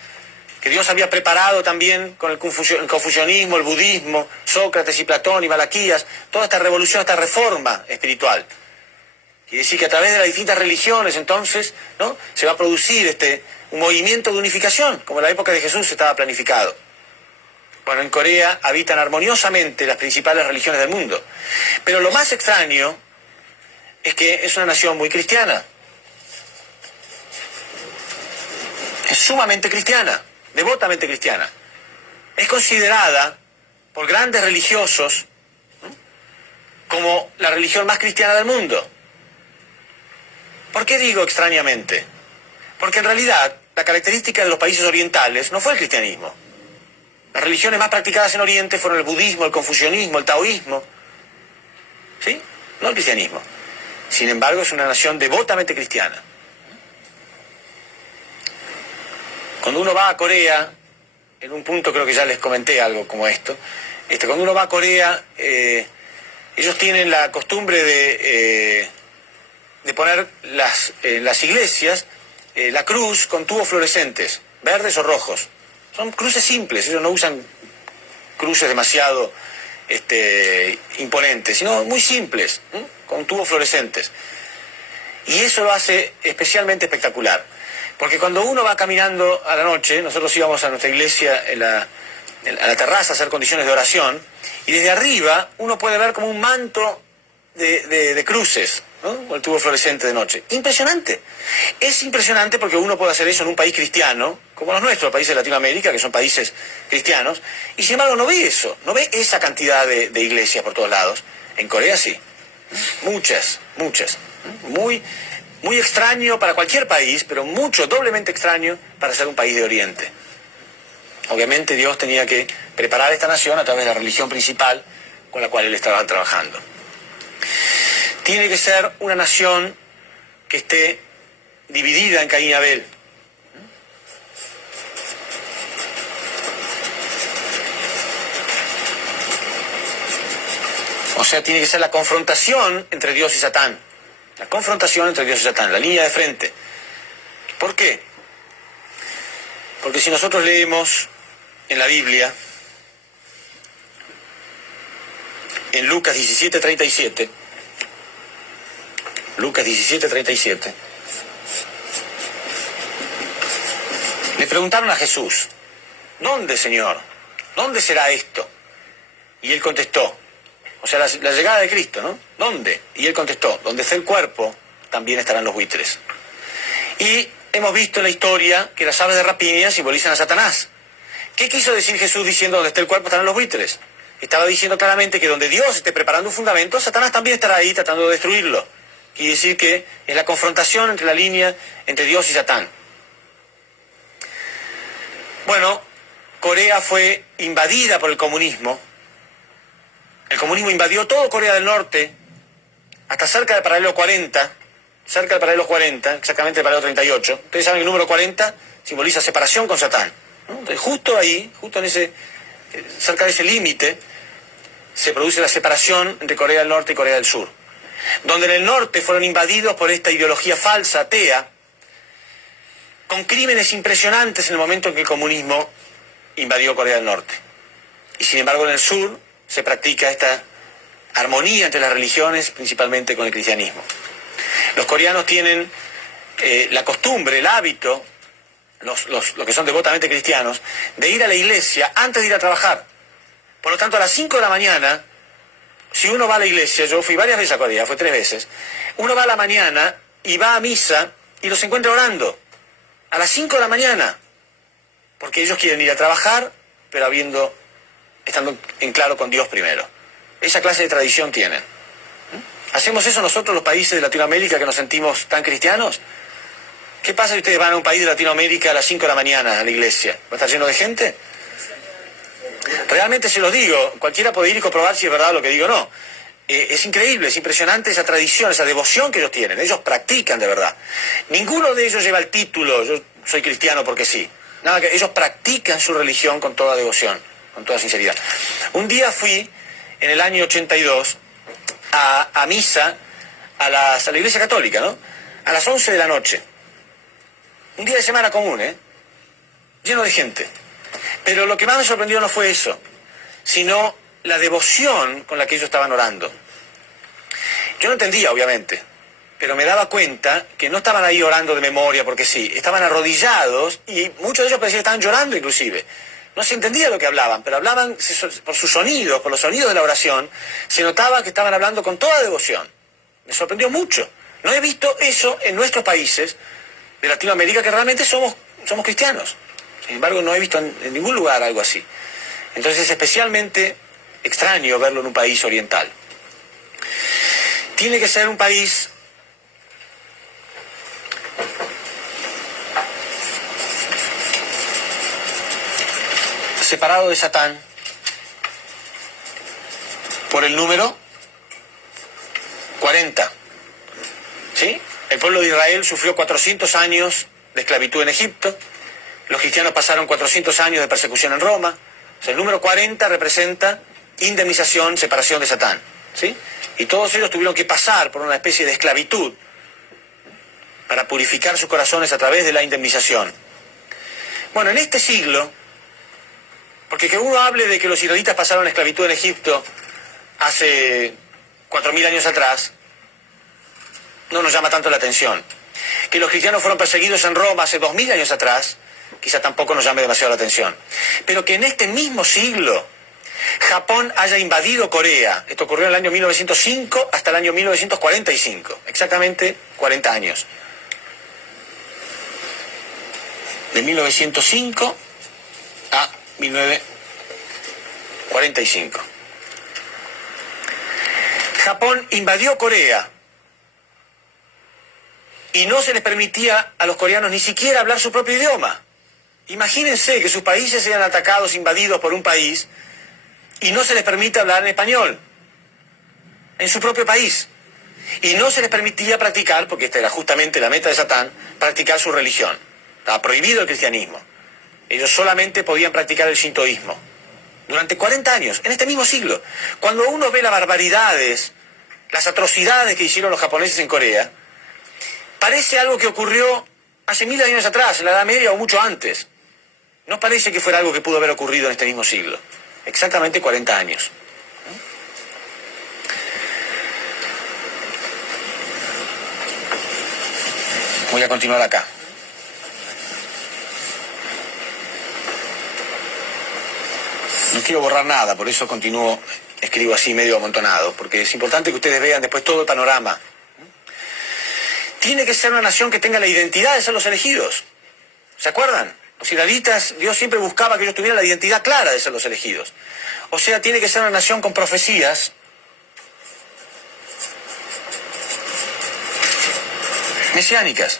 Que Dios había preparado también con el confucianismo, el budismo, Sócrates y Platón y Malaquías, toda esta revolución, esta reforma espiritual. Quiere decir que a través de las distintas religiones, entonces, ¿no?, se va a producir un movimiento de unificación, como en la época de Jesús estaba planificado. Bueno, en Corea habitan armoniosamente las principales religiones del mundo. Pero lo más extraño es que es una nación muy cristiana. Es sumamente cristiana, devotamente cristiana. Es considerada por grandes religiosos, ¿no?, como la religión más cristiana del mundo. ¿Por qué digo extrañamente? Porque en realidad la característica de los países orientales no fue el cristianismo. Las religiones más practicadas en Oriente fueron el budismo, el confucianismo, el taoísmo, ¿sí? No el cristianismo. Sin embargo, es una nación devotamente cristiana. Cuando uno va a Corea, en un punto creo que ya les comenté algo como esto, cuando uno va a Corea, ellos tienen la costumbre de poner las iglesias la cruz con tubos fluorescentes, verdes o rojos. Son cruces simples, ellos no usan cruces demasiado imponentes, sino muy simples, con tubos fluorescentes. Y eso lo hace especialmente espectacular, porque cuando uno va caminando a la noche, nosotros íbamos a nuestra iglesia a la terraza a hacer condiciones de oración, y desde arriba uno puede ver como un manto de cruces, ¿no?, con el tubo fluorescente de noche. Impresionante. Es impresionante porque uno puede hacer eso en un país cristiano, como los nuestros, países de Latinoamérica, que son países cristianos, y sin embargo no ve eso, no ve esa cantidad de iglesias por todos lados. En Corea sí. Muchas. Muy, muy extraño para cualquier país, pero mucho, doblemente extraño para ser un país de Oriente. Obviamente Dios tenía que preparar esta nación a través de la religión principal con la cual Él estaba trabajando. Tiene que ser una nación que esté dividida en Caín y Abel. O sea, tiene que ser la confrontación entre Dios y Satán. La confrontación entre Dios y Satán, la línea de frente. ¿Por qué? Porque si nosotros leemos en la Biblia, en Lucas 17:37, Lucas 17:37. Le preguntaron a Jesús, ¿dónde, Señor? ¿Dónde será esto? Y él contestó, o sea, la llegada de Cristo, ¿no? ¿Dónde? Y él contestó, donde esté el cuerpo, también estarán los buitres. Y hemos visto en la historia que las aves de rapiña simbolizan a Satanás. ¿Qué quiso decir Jesús diciendo donde esté el cuerpo estarán los buitres? Estaba diciendo claramente que donde Dios esté preparando un fundamento, Satanás también estará ahí tratando de destruirlo. Quiere decir que es la confrontación entre la línea entre Dios y Satán. Bueno, Corea fue invadida por el comunismo. El comunismo invadió todo Corea del Norte, hasta cerca del paralelo 40, exactamente el paralelo 38. Ustedes saben que el número 40 simboliza separación con Satán, ¿no? Entonces, justo ahí, cerca de ese límite, se produce la separación entre Corea del Norte y Corea del Sur, donde en el norte fueron invadidos por esta ideología falsa, atea, con crímenes impresionantes en el momento en que el comunismo invadió Corea del Norte. Y sin embargo en el sur se practica esta armonía entre las religiones, principalmente con el cristianismo. Los coreanos tienen la costumbre, el hábito, los que son devotamente cristianos, de ir a la iglesia antes de ir a trabajar. Por lo tanto, a las 5 de la mañana, si uno va a la iglesia, yo fui varias veces a Corea, fue 3 veces, uno va a la mañana y va a misa y los encuentra orando. A las 5 de la mañana, porque ellos quieren ir a trabajar, pero estando en claro con Dios primero. Esa clase de tradición tienen. ¿Hacemos eso nosotros los países de Latinoamérica que nos sentimos tan cristianos? ¿Qué pasa si ustedes van a un país de Latinoamérica a las 5 de la mañana a la iglesia? ¿Va a estar lleno de gente? Realmente se los digo, cualquiera puede ir y comprobar si es verdad lo que digo o no. Es increíble, es impresionante esa tradición, esa devoción que ellos tienen. Ellos practican de verdad. Ninguno de ellos lleva el título, yo soy cristiano porque sí. Nada, que ellos practican su religión con toda devoción, con toda sinceridad. Un día fui, en el año 82, a misa a la iglesia católica, ¿no? A las 11 de la noche. Un día de semana común, lleno de gente. Pero lo que más me sorprendió no fue eso, sino la devoción con la que ellos estaban orando. Yo no entendía, obviamente, pero me daba cuenta que no estaban ahí orando de memoria porque sí, estaban arrodillados y muchos de ellos parecían que estaban llorando inclusive. No se entendía lo que hablaban, pero hablaban por sus sonidos, por los sonidos de la oración, se notaba que estaban hablando con toda devoción. Me sorprendió mucho. No he visto eso en nuestros países de Latinoamérica, que realmente somos cristianos. Sin embargo, no he visto en ningún lugar algo así. Entonces es especialmente extraño verlo en un país oriental. Tiene que ser un país separado de Satán por el número 40. ¿Sí? El pueblo de Israel sufrió 400 años de esclavitud en Egipto. Los cristianos pasaron 400 años de persecución en Roma. O sea, el número 40 representa indemnización, separación de Satán. ¿Sí? Y todos ellos tuvieron que pasar por una especie de esclavitud para purificar sus corazones a través de la indemnización. Bueno, en este siglo, porque que uno hable de que los israelitas pasaron esclavitud en Egipto hace 4.000 años atrás, no nos llama tanto la atención. Que los cristianos fueron perseguidos en Roma hace 2.000 años atrás, quizá tampoco nos llame demasiado la atención. Pero que en este mismo siglo Japón haya invadido Corea, esto ocurrió en el año 1905 hasta el año 1945, exactamente 40 años. De 1905 a 1945. Japón invadió Corea y no se les permitía a los coreanos ni siquiera hablar su propio idioma. Imagínense que sus países sean atacados, invadidos por un país y no se les permite hablar en español en su propio país. Y no se les permitía practicar, porque esta era justamente la meta de Satán, practicar su religión. Estaba prohibido el cristianismo. Ellos solamente podían practicar el shintoísmo. Durante 40 años, en este mismo siglo. Cuando uno ve las barbaridades, las atrocidades que hicieron los japoneses en Corea, parece algo que ocurrió hace 1000 años atrás, en la Edad Media o mucho antes. No parece que fuera algo que pudo haber ocurrido en este mismo siglo. Exactamente 40 años. Voy a continuar acá. No quiero borrar nada, por eso continúo, escribo así medio amontonado, porque es importante que ustedes vean después todo el panorama. Tiene que ser una nación que tenga la identidad de ser los elegidos. ¿Se acuerdan? Los israelitas, Dios siempre buscaba que ellos tuvieran la identidad clara de ser los elegidos. O sea, tiene que ser una nación con profecías mesiánicas.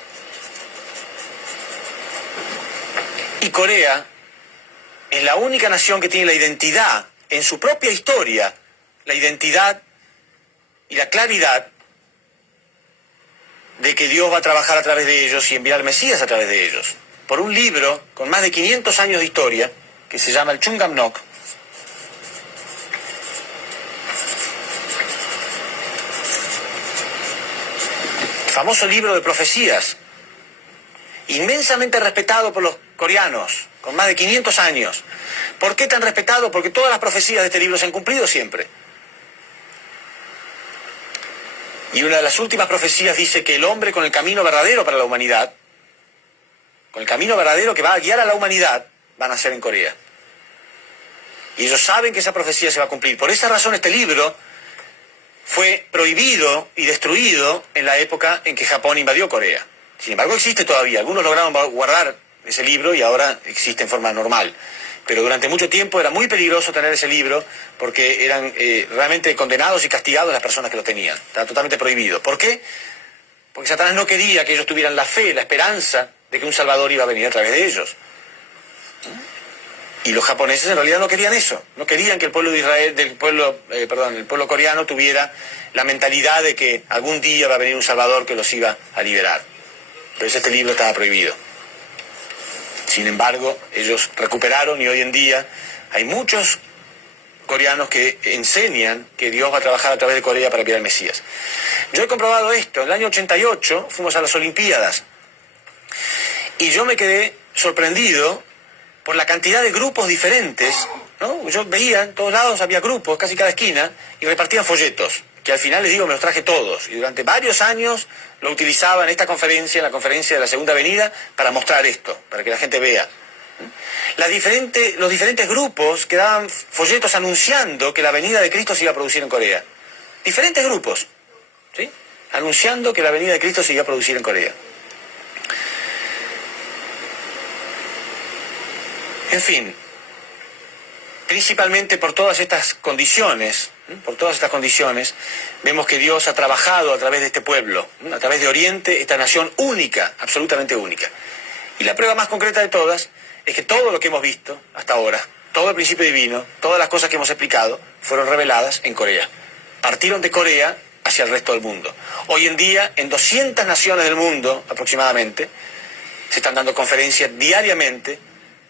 Y Corea es la única nación que tiene la identidad en su propia historia, la identidad y la claridad de que Dios va a trabajar a través de ellos y enviar al Mesías a través de ellos. Por un libro con más de 500 años de historia, que se llama el Chungamnok, famoso libro de profecías, inmensamente respetado por los coreanos, con más de 500 años. ¿Por qué tan respetado? Porque todas las profecías de este libro se han cumplido siempre. Y una de las últimas profecías dice que el hombre con el camino verdadero para la humanidad, con el camino verdadero que va a guiar a la humanidad, va a nacer en Corea. Y ellos saben que esa profecía se va a cumplir. Por esa razón este libro fue prohibido y destruido en la época en que Japón invadió Corea. Sin embargo existe todavía. Algunos lograron guardar ese libro y ahora existe en forma normal. Pero durante mucho tiempo era muy peligroso tener ese libro porque eran realmente condenados y castigados las personas que lo tenían. Estaba totalmente prohibido. ¿Por qué? Porque Satanás no quería que ellos tuvieran la fe, la esperanza de que un Salvador iba a venir a través de ellos. Y los japoneses en realidad no querían eso. No querían que el pueblo de Israel, el pueblo coreano tuviera la mentalidad de que algún día va a venir un Salvador que los iba a liberar. Entonces este libro estaba prohibido. Sin embargo, ellos recuperaron y hoy en día hay muchos coreanos que enseñan que Dios va a trabajar a través de Corea para enviar al Mesías. Yo he comprobado esto. En el año 88 fuimos a las Olimpiadas y yo me quedé sorprendido por la cantidad de grupos diferentes, ¿no? Yo veía, en todos lados había grupos, casi cada esquina, y repartían folletos, que al final les digo, me los traje todos, y durante varios años lo utilizaba en esta conferencia, en la conferencia de la Segunda Avenida, para mostrar esto, para que la gente vea. Los diferentes grupos que daban folletos anunciando que la venida de Cristo se iba a producir en Corea. Diferentes grupos, ¿sí? Anunciando que la venida de Cristo se iba a producir en Corea. En fin, principalmente por todas estas condiciones, vemos que Dios ha trabajado a través de este pueblo, a través de Oriente, esta nación única, absolutamente única. Y la prueba más concreta de todas es que todo lo que hemos visto hasta ahora, todo el principio divino, todas las cosas que hemos explicado, fueron reveladas en Corea. Partieron de Corea hacia el resto del mundo. Hoy en día, en 200 naciones del mundo aproximadamente, se están dando conferencias diariamente,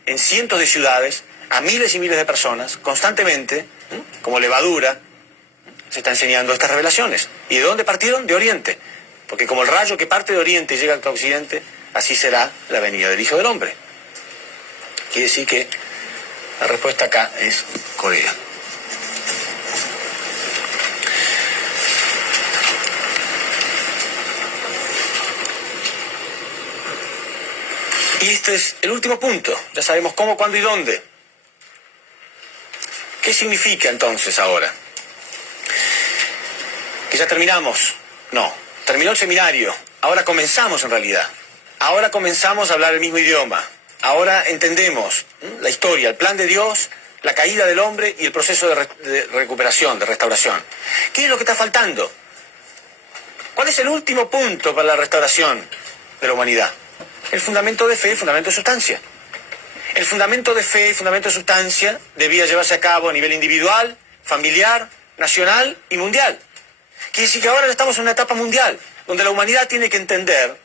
en cientos de ciudades, a miles y miles de personas, constantemente, como levadura, se está enseñando estas revelaciones. ¿Y de dónde partieron? De Oriente. Porque como el rayo que parte de Oriente y llega hasta Occidente, así será la venida del Hijo del Hombre. Quiere decir que la respuesta acá es Corea. Y este es el último punto. Ya sabemos cómo, cuándo y dónde. ¿Qué significa entonces ahora? ¿Que ya terminamos? No. Terminó el seminario. Ahora comenzamos en realidad. Ahora comenzamos a hablar el mismo idioma. Ahora entendemos la historia, el plan de Dios, la caída del hombre y el proceso de recuperación, de restauración. ¿Qué es lo que está faltando? ¿Cuál es el último punto para la restauración de la humanidad? El fundamento de fe y el fundamento de sustancia. El fundamento de fe y el fundamento de sustancia debía llevarse a cabo a nivel individual, familiar, nacional y mundial. Quiere decir que ahora estamos en una etapa mundial, donde la humanidad tiene que entender,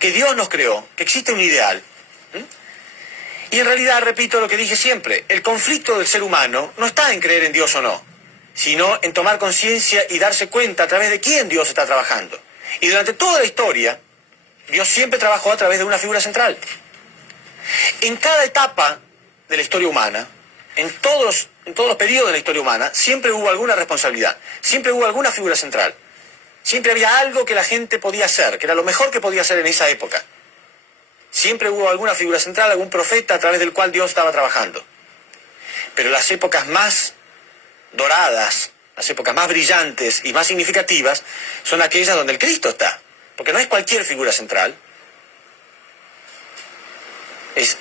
que Dios nos creó, que existe un ideal. Y en realidad, repito lo que dije siempre, el conflicto del ser humano no está en creer en Dios o no, sino en tomar conciencia y darse cuenta a través de quién Dios está trabajando. Y durante toda la historia, Dios siempre trabajó a través de una figura central. En cada etapa de la historia humana, en todos los periodos de la historia humana, siempre hubo alguna responsabilidad, siempre hubo alguna figura central. Siempre había algo que la gente podía hacer, que era lo mejor que podía hacer en esa época. Siempre hubo alguna figura central, algún profeta a través del cual Dios estaba trabajando. Pero las épocas más doradas, las épocas más brillantes y más significativas son aquellas donde el Cristo está. Porque no es cualquier figura central, es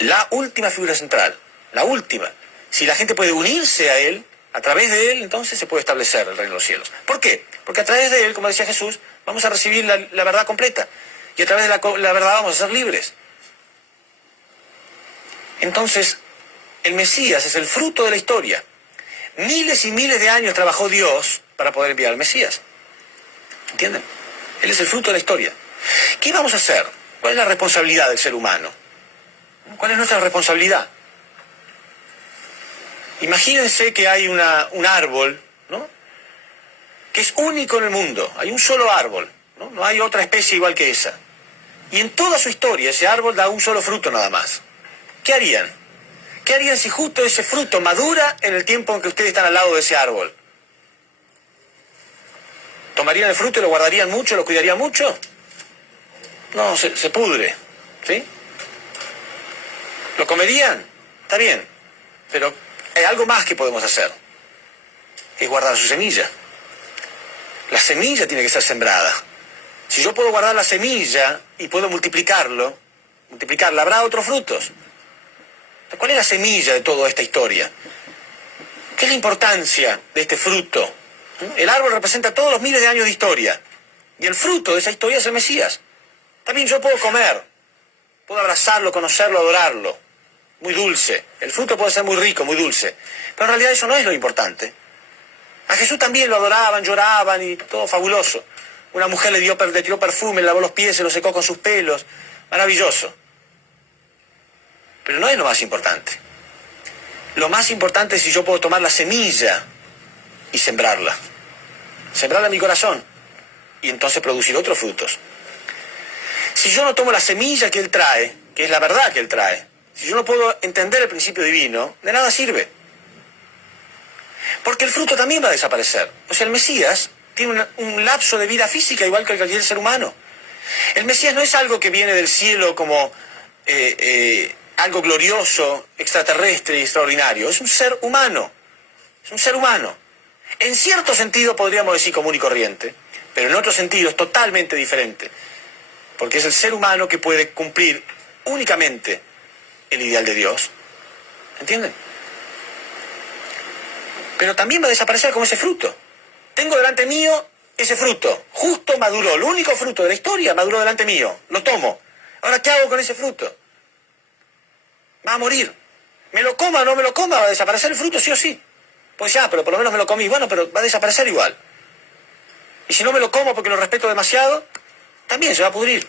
la última figura central, la última. Si la gente puede unirse a Él, a través de Él, entonces se puede establecer el reino de los cielos. ¿Por qué? Porque a través de Él, como decía Jesús, vamos a recibir la verdad completa. Y a través de la verdad vamos a ser libres. Entonces, el Mesías es el fruto de la historia. Miles y miles de años trabajó Dios para poder enviar al Mesías. ¿Entienden? Él es el fruto de la historia. ¿Qué vamos a hacer? ¿Cuál es la responsabilidad del ser humano? ¿Cuál es nuestra responsabilidad? Imagínense que hay un árbol, ¿no?, que es único en el mundo. Hay un solo árbol, ¿no? No hay otra especie igual que esa. Y en toda su historia ese árbol da un solo fruto nada más. ¿Qué harían? ¿Qué harían si justo ese fruto madura en el tiempo en que ustedes están al lado de ese árbol? ¿Tomarían el fruto y lo guardarían mucho, lo cuidarían mucho? No, se pudre, ¿sí? ¿Lo comerían? Está bien, pero hay algo más que podemos hacer. Es guardar su semilla. La semilla tiene que ser sembrada. Si yo puedo guardar la semilla y puedo multiplicarla, habrá otros frutos. ¿Cuál es la semilla de toda esta historia? ¿Qué es la importancia de este fruto? El árbol representa todos los miles de años de historia. Y el fruto de esa historia es el Mesías. También yo puedo comer, puedo abrazarlo, conocerlo, adorarlo. Muy dulce. El fruto puede ser muy rico, muy dulce. Pero en realidad eso no es lo importante. A Jesús también lo adoraban, lloraban y todo fabuloso. Una mujer le tiró perfume, le lavó los pies, se los secó con sus pelos. Maravilloso. Pero no es lo más importante. Lo más importante es si yo puedo tomar la semilla y sembrarla. Sembrarla en mi corazón. Y entonces producir otros frutos. Si yo no tomo la semilla que Él trae, que es la verdad que Él trae, si yo no puedo entender el principio divino, de nada sirve. Porque el fruto también va a desaparecer. O sea, el Mesías tiene un lapso de vida física igual que cualquier ser humano. El Mesías no es algo que viene del cielo como algo glorioso, extraterrestre y extraordinario. Es un ser humano. Es un ser humano. En cierto sentido podríamos decir común y corriente, pero en otro sentido es totalmente diferente. Porque es el ser humano que puede cumplir únicamente el ideal de Dios. ¿Entienden? Pero también va a desaparecer como ese fruto. Tengo delante mío ese fruto. Justo maduró. El único fruto de la historia maduró delante mío. Lo tomo. Ahora, ¿qué hago con ese fruto? Va a morir. Me lo coma o no me lo coma, va a desaparecer el fruto sí o sí. Pues ya, pero por lo menos me lo comí. Bueno, pero va a desaparecer igual. Y si no me lo como porque lo respeto demasiado, también se va a pudrir.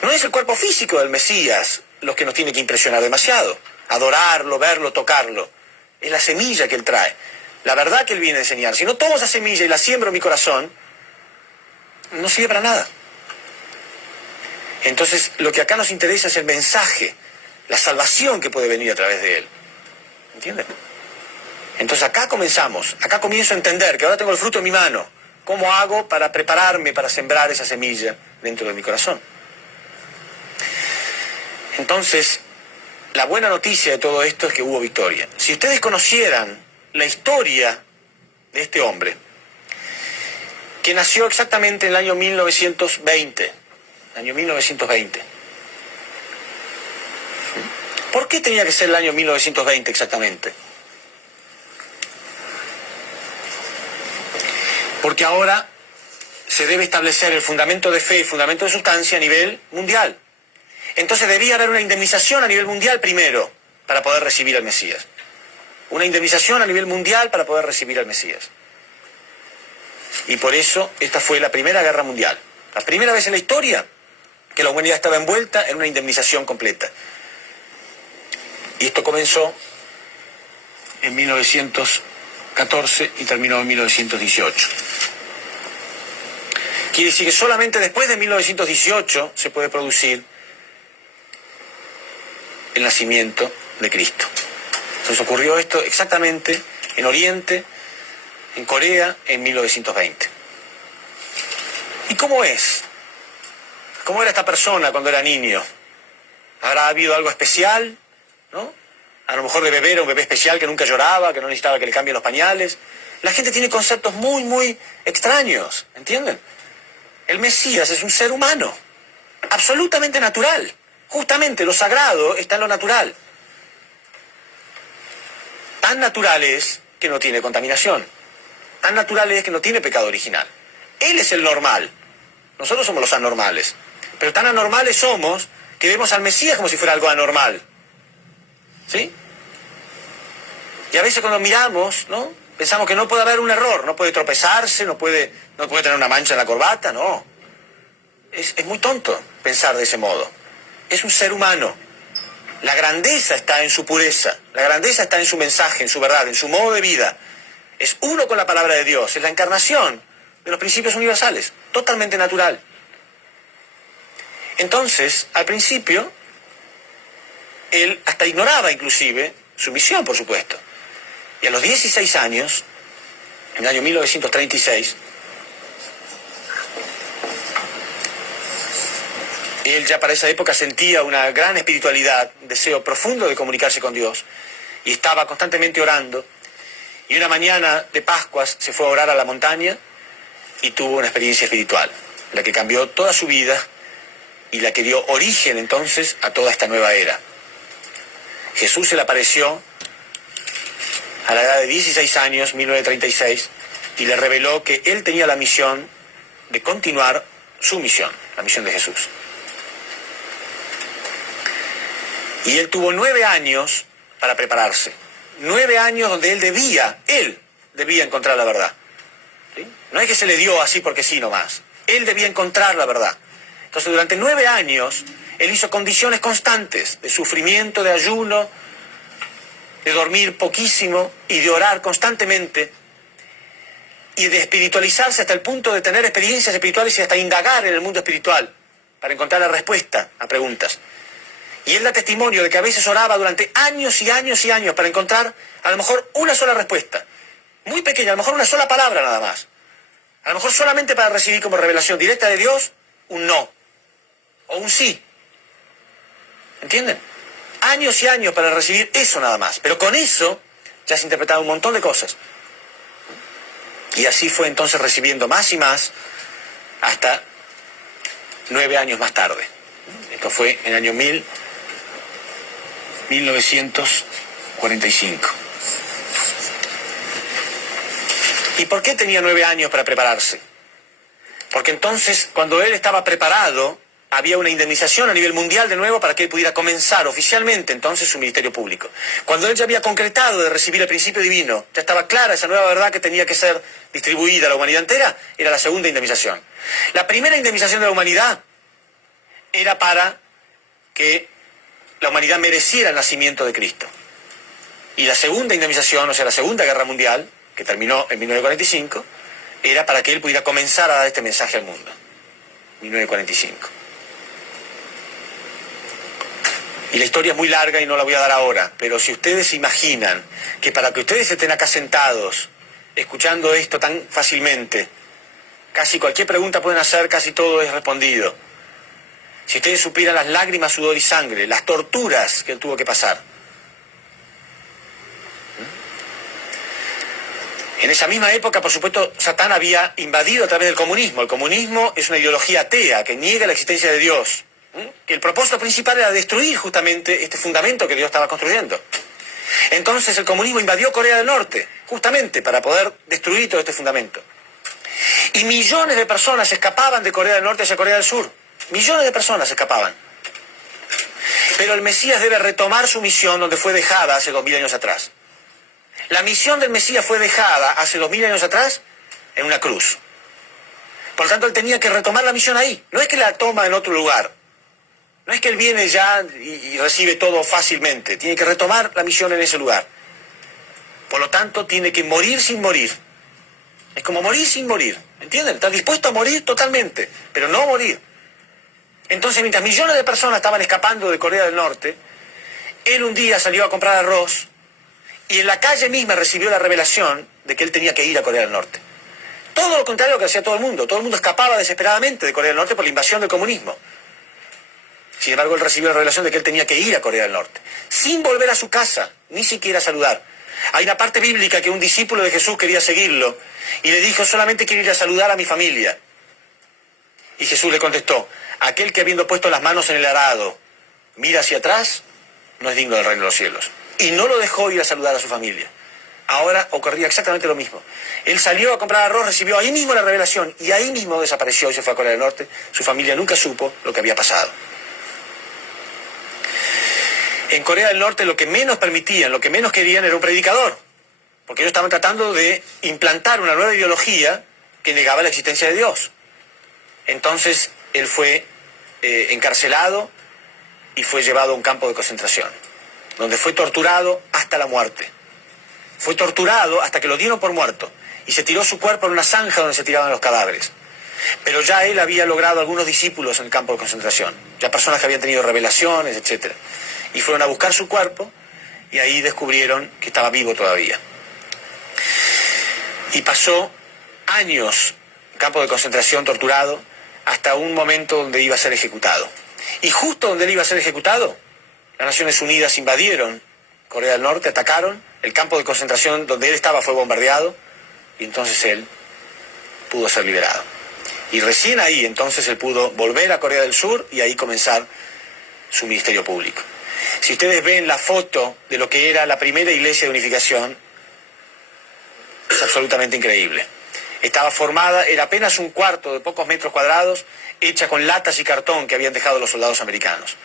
No es el cuerpo físico del Mesías lo que nos tiene que impresionar demasiado. Adorarlo, verlo, tocarlo. Es la semilla que Él trae. La verdad que Él viene a enseñar. Si no tomo esa semilla y la siembro en mi corazón, no sirve para nada. Entonces, lo que acá nos interesa es el mensaje, la salvación que puede venir a través de Él. ¿Entienden? Entonces acá comienzo a entender que ahora tengo el fruto en mi mano. ¿Cómo hago para prepararme para sembrar esa semilla dentro de mi corazón? Entonces, la buena noticia de todo esto es que hubo victoria. Si ustedes conocieran la historia de este hombre, que nació exactamente en el año 1920, ¿Por qué tenía que ser el año 1920 exactamente? Porque ahora se debe establecer el fundamento de fe y fundamento de sustancia a nivel mundial. Entonces debía haber una indemnización a nivel mundial primero para poder recibir al Mesías. Una indemnización a nivel mundial para poder recibir al Mesías. Y por eso esta fue la Primera Guerra Mundial. La primera vez en la historia que la humanidad estaba envuelta en una indemnización completa. Y esto comenzó en 1914 y terminó en 1918. Quiere decir que solamente después de 1918 se puede producir el nacimiento de Cristo. Entonces ocurrió esto exactamente en Oriente, en Corea en 1920. ¿Y cómo es? ¿Cómo era esta persona cuando era niño? ¿Habrá habido algo especial? ¿No? A lo mejor de bebé era un bebé especial que nunca lloraba, que no necesitaba que le cambien los pañales. La gente tiene conceptos muy, muy extraños, ¿entienden? El Mesías es un ser humano, absolutamente natural. Justamente lo sagrado está en lo natural. Tan natural es que no tiene contaminación. Tan natural es que no tiene pecado original. Él es el normal. Nosotros somos los anormales. Pero tan anormales somos que vemos al Mesías como si fuera algo anormal. ¿Sí? Y a veces cuando miramos, ¿no? Pensamos que no puede haber un error, no puede tropezarse, no puede tener una mancha en la corbata, no. Es muy tonto pensar de ese modo. Es un ser humano. La grandeza está en su pureza, la grandeza está en su mensaje, en su verdad, en su modo de vida. Es uno con la palabra de Dios, es la encarnación de los principios universales, totalmente natural. Entonces, al principio, él hasta ignoraba inclusive su misión, por supuesto. Y a los 16 años, en el año 1936, él ya para esa época sentía una gran espiritualidad, un deseo profundo de comunicarse con Dios, y estaba constantemente orando. Y una mañana de Pascuas se fue a orar a la montaña y tuvo una experiencia espiritual, la que cambió toda su vida y la que dio origen entonces a toda esta nueva era. Jesús se le apareció a la edad de 16 años, 1936, y le reveló que él tenía la misión de continuar su misión, la misión de Jesús. Y él tuvo 9 años para prepararse. 9 años donde él debía encontrar la verdad. ¿Sí? No es que se le dio así porque sí nomás. Él debía encontrar la verdad. Entonces durante 9 años él hizo condiciones constantes de sufrimiento, de ayuno, de dormir poquísimo y de orar constantemente y de espiritualizarse hasta el punto de tener experiencias espirituales y hasta indagar en el mundo espiritual para encontrar la respuesta a preguntas. Y él da testimonio de que a veces oraba durante años y años y años para encontrar a lo mejor una sola respuesta, muy pequeña, a lo mejor una sola palabra nada más. A lo mejor solamente para recibir como revelación directa de Dios un no o un sí. ¿Entienden? Años y años para recibir eso nada más. Pero con eso ya se interpretaban un montón de cosas. Y así fue entonces recibiendo más y más hasta 9 años más tarde. Esto fue en el año 1945. ¿Y por qué tenía 9 años para prepararse? Porque entonces, cuando él estaba preparado, había una indemnización a nivel mundial de nuevo para que él pudiera comenzar oficialmente entonces su ministerio público. Cuando él ya había concretado de recibir el principio divino, ya estaba clara esa nueva verdad que tenía que ser distribuida a la humanidad entera, era la segunda indemnización. La primera indemnización de la humanidad era para que la humanidad mereciera el nacimiento de Cristo. Y la segunda indemnización, o sea, la Segunda Guerra Mundial, que terminó en 1945, era para que él pudiera comenzar a dar este mensaje al mundo. 1945. Y la historia es muy larga y no la voy a dar ahora, pero si ustedes se imaginan que para que ustedes estén acá sentados, escuchando esto tan fácilmente, casi cualquier pregunta pueden hacer, casi todo es respondido. Si ustedes supieran las lágrimas, sudor y sangre, las torturas que él tuvo que pasar. En esa misma época, por supuesto, Satán había invadido a través del comunismo. El comunismo es una ideología atea que niega la existencia de Dios. Que el propósito principal era destruir justamente este fundamento que Dios estaba construyendo. Entonces el comunismo invadió Corea del Norte, justamente para poder destruir todo este fundamento. Y millones de personas escapaban de Corea del Norte hacia Corea del Sur. Millones de personas escapaban. Pero el Mesías debe retomar su misión donde fue dejada hace 2000 años atrás. La misión del Mesías fue dejada hace 2000 años atrás en una cruz. Por lo tanto, él tenía que retomar la misión ahí. No es que la toma en otro lugar. No es que él viene ya y recibe todo fácilmente. Tiene que retomar la misión en ese lugar. Por lo tanto, tiene que morir sin morir. Es como morir sin morir. ¿Entienden? Está dispuesto a morir totalmente, pero no morir. Entonces, mientras millones de personas estaban escapando de Corea del Norte, él un día salió a comprar arroz Y en la calle misma recibió la revelación de que él tenía que ir a Corea del Norte. Todo lo contrario a lo que hacía todo el mundo. Todo el mundo escapaba desesperadamente de Corea del Norte por la invasión del comunismo. Sin embargo, él recibió la revelación de que él tenía que ir a Corea del Norte, sin volver a su casa, ni siquiera saludar. Hay una parte bíblica que un discípulo de Jesús quería seguirlo y le dijo: solamente quiero ir a saludar a mi familia. Y Jesús le contestó: aquel que habiendo puesto las manos en el arado mira hacia atrás, no es digno del reino de los cielos. Y no lo dejó ir a saludar a su familia. Ahora ocurría exactamente lo mismo. Él salió a comprar arroz, recibió ahí mismo la revelación y ahí mismo desapareció y se fue a Corea del Norte. Su familia nunca supo lo que había pasado. En Corea del Norte lo que menos permitían, lo que menos querían era un predicador, porque ellos estaban tratando de implantar una nueva ideología que negaba la existencia de Dios. Entonces él fue encarcelado y fue llevado a un campo de concentración, donde fue torturado hasta la muerte. Fue torturado hasta que lo dieron por muerto y se tiró su cuerpo en una zanja donde se tiraban los cadáveres. Pero ya él había logrado algunos discípulos en el campo de concentración, ya personas que habían tenido revelaciones, etc. Y fueron a buscar su cuerpo y ahí descubrieron que estaba vivo todavía. Y pasó años en campo de concentración torturado hasta un momento donde iba a ser ejecutado. Y justo donde él iba a ser ejecutado, las Naciones Unidas invadieron Corea del Norte, atacaron, el campo de concentración donde él estaba fue bombardeado y entonces él pudo ser liberado. Y recién ahí entonces él pudo volver a Corea del Sur y ahí comenzar su ministerio público. Si ustedes ven la foto de lo que era la primera iglesia de unificación, es absolutamente increíble. Estaba formada, era apenas un cuarto de pocos metros cuadrados, hecha con latas y cartón que habían dejado los soldados americanos.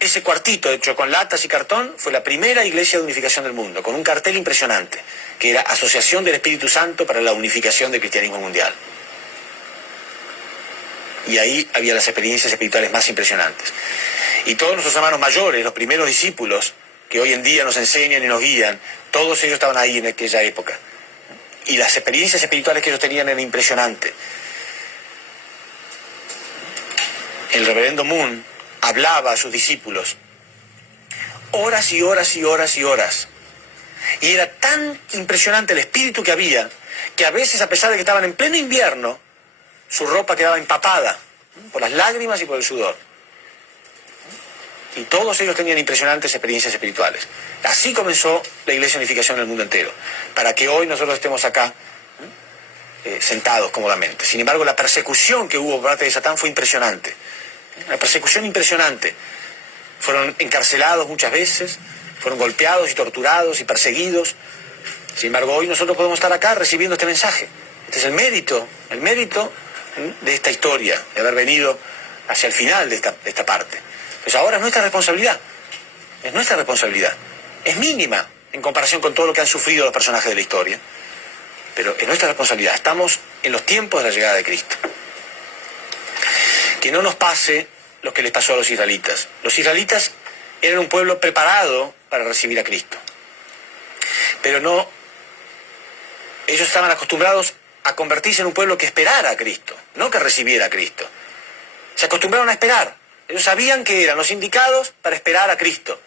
Ese cuartito hecho con latas y cartón fue la primera iglesia de unificación del mundo, con un cartel impresionante, que era Asociación del Espíritu Santo para la Unificación del Cristianismo Mundial. Y ahí había las experiencias espirituales más impresionantes. Y todos nuestros hermanos mayores, los primeros discípulos, que hoy en día nos enseñan y nos guían, todos ellos estaban ahí en aquella época. Y las experiencias espirituales que ellos tenían eran impresionantes. El reverendo Moon hablaba a sus discípulos horas y horas y horas y horas. Y era tan impresionante el espíritu que había, que a veces, a pesar de que estaban en pleno invierno, su ropa quedaba empapada por las lágrimas y por el sudor. Y todos ellos tenían impresionantes experiencias espirituales. Así comenzó la Iglesia de Unificación en el mundo entero, para que hoy nosotros estemos acá sentados cómodamente. Sin embargo, la persecución que hubo por parte de Satán fue impresionante. Una persecución impresionante. Fueron encarcelados muchas veces, fueron golpeados y torturados y perseguidos. Sin embargo, hoy nosotros podemos estar acá recibiendo este mensaje. Este es el mérito de esta historia, de haber venido hacia el final de esta parte. Pues ahora es nuestra responsabilidad. Es nuestra responsabilidad. Es mínima en comparación con todo lo que han sufrido los personajes de la historia. Pero es nuestra responsabilidad. Estamos en los tiempos de la llegada de Cristo. Que no nos pase lo que les pasó a los israelitas. Los israelitas eran un pueblo preparado para recibir a Cristo. Pero no, ellos estaban acostumbrados a convertirse en un pueblo que esperara a Cristo, no que recibiera a Cristo. Se acostumbraron a esperar. Ellos sabían que eran los indicados para esperar a Cristo,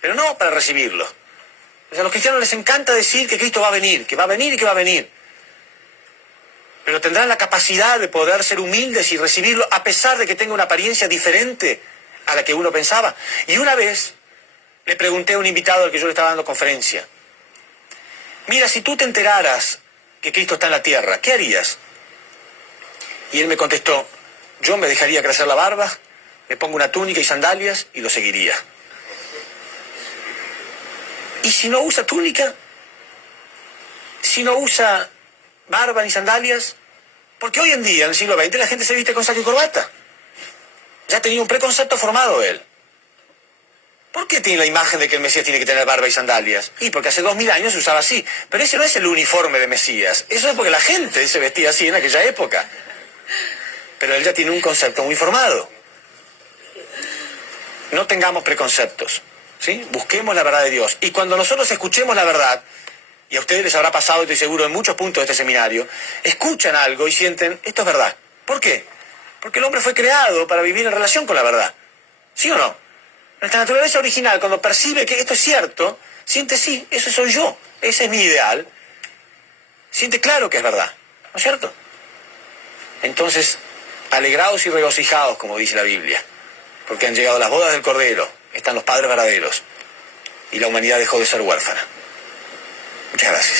pero no para recibirlo. O sea, a los cristianos les encanta decir que Cristo va a venir, que va a venir y que va a venir. Pero tendrán la capacidad de poder ser humildes y recibirlo a pesar de que tenga una apariencia diferente a la que uno pensaba. Y una vez le pregunté a un invitado al que yo le estaba dando conferencia: mira, si tú te enteraras que Cristo está en la tierra, ¿qué harías? Y él me contestó: yo me dejaría crecer la barba, me pongo una túnica y sandalias y lo seguiría. ¿Y si no usa túnica? ¿Si no usa barba ni sandalias? Porque hoy en día, en el siglo XX, la gente se viste con saco y corbata. Ya tenía un preconcepto formado él. ¿Por qué tiene la imagen de que el Mesías tiene que tener barba y sandalias? Y porque hace 2000 años se usaba así. Pero ese no es el uniforme de Mesías. Eso es porque la gente se vestía así en aquella época. Pero él ya tiene un concepto muy formado. No tengamos preconceptos, ¿sí? Busquemos la verdad de Dios. Y cuando nosotros escuchemos la verdad, y a ustedes les habrá pasado, estoy seguro, en muchos puntos de este seminario, escuchan algo y sienten: esto es verdad. ¿Por qué? Porque el hombre fue creado para vivir en relación con la verdad. ¿Sí o no? Nuestra naturaleza original, cuando percibe que esto es cierto, siente sí, eso soy yo, ese es mi ideal, siente claro que es verdad, ¿no es cierto? Entonces, alegraos y regocijaos, como dice la Biblia, porque han llegado las bodas del Cordero, están los padres verdaderos, y la humanidad dejó de ser huérfana. Muchas gracias.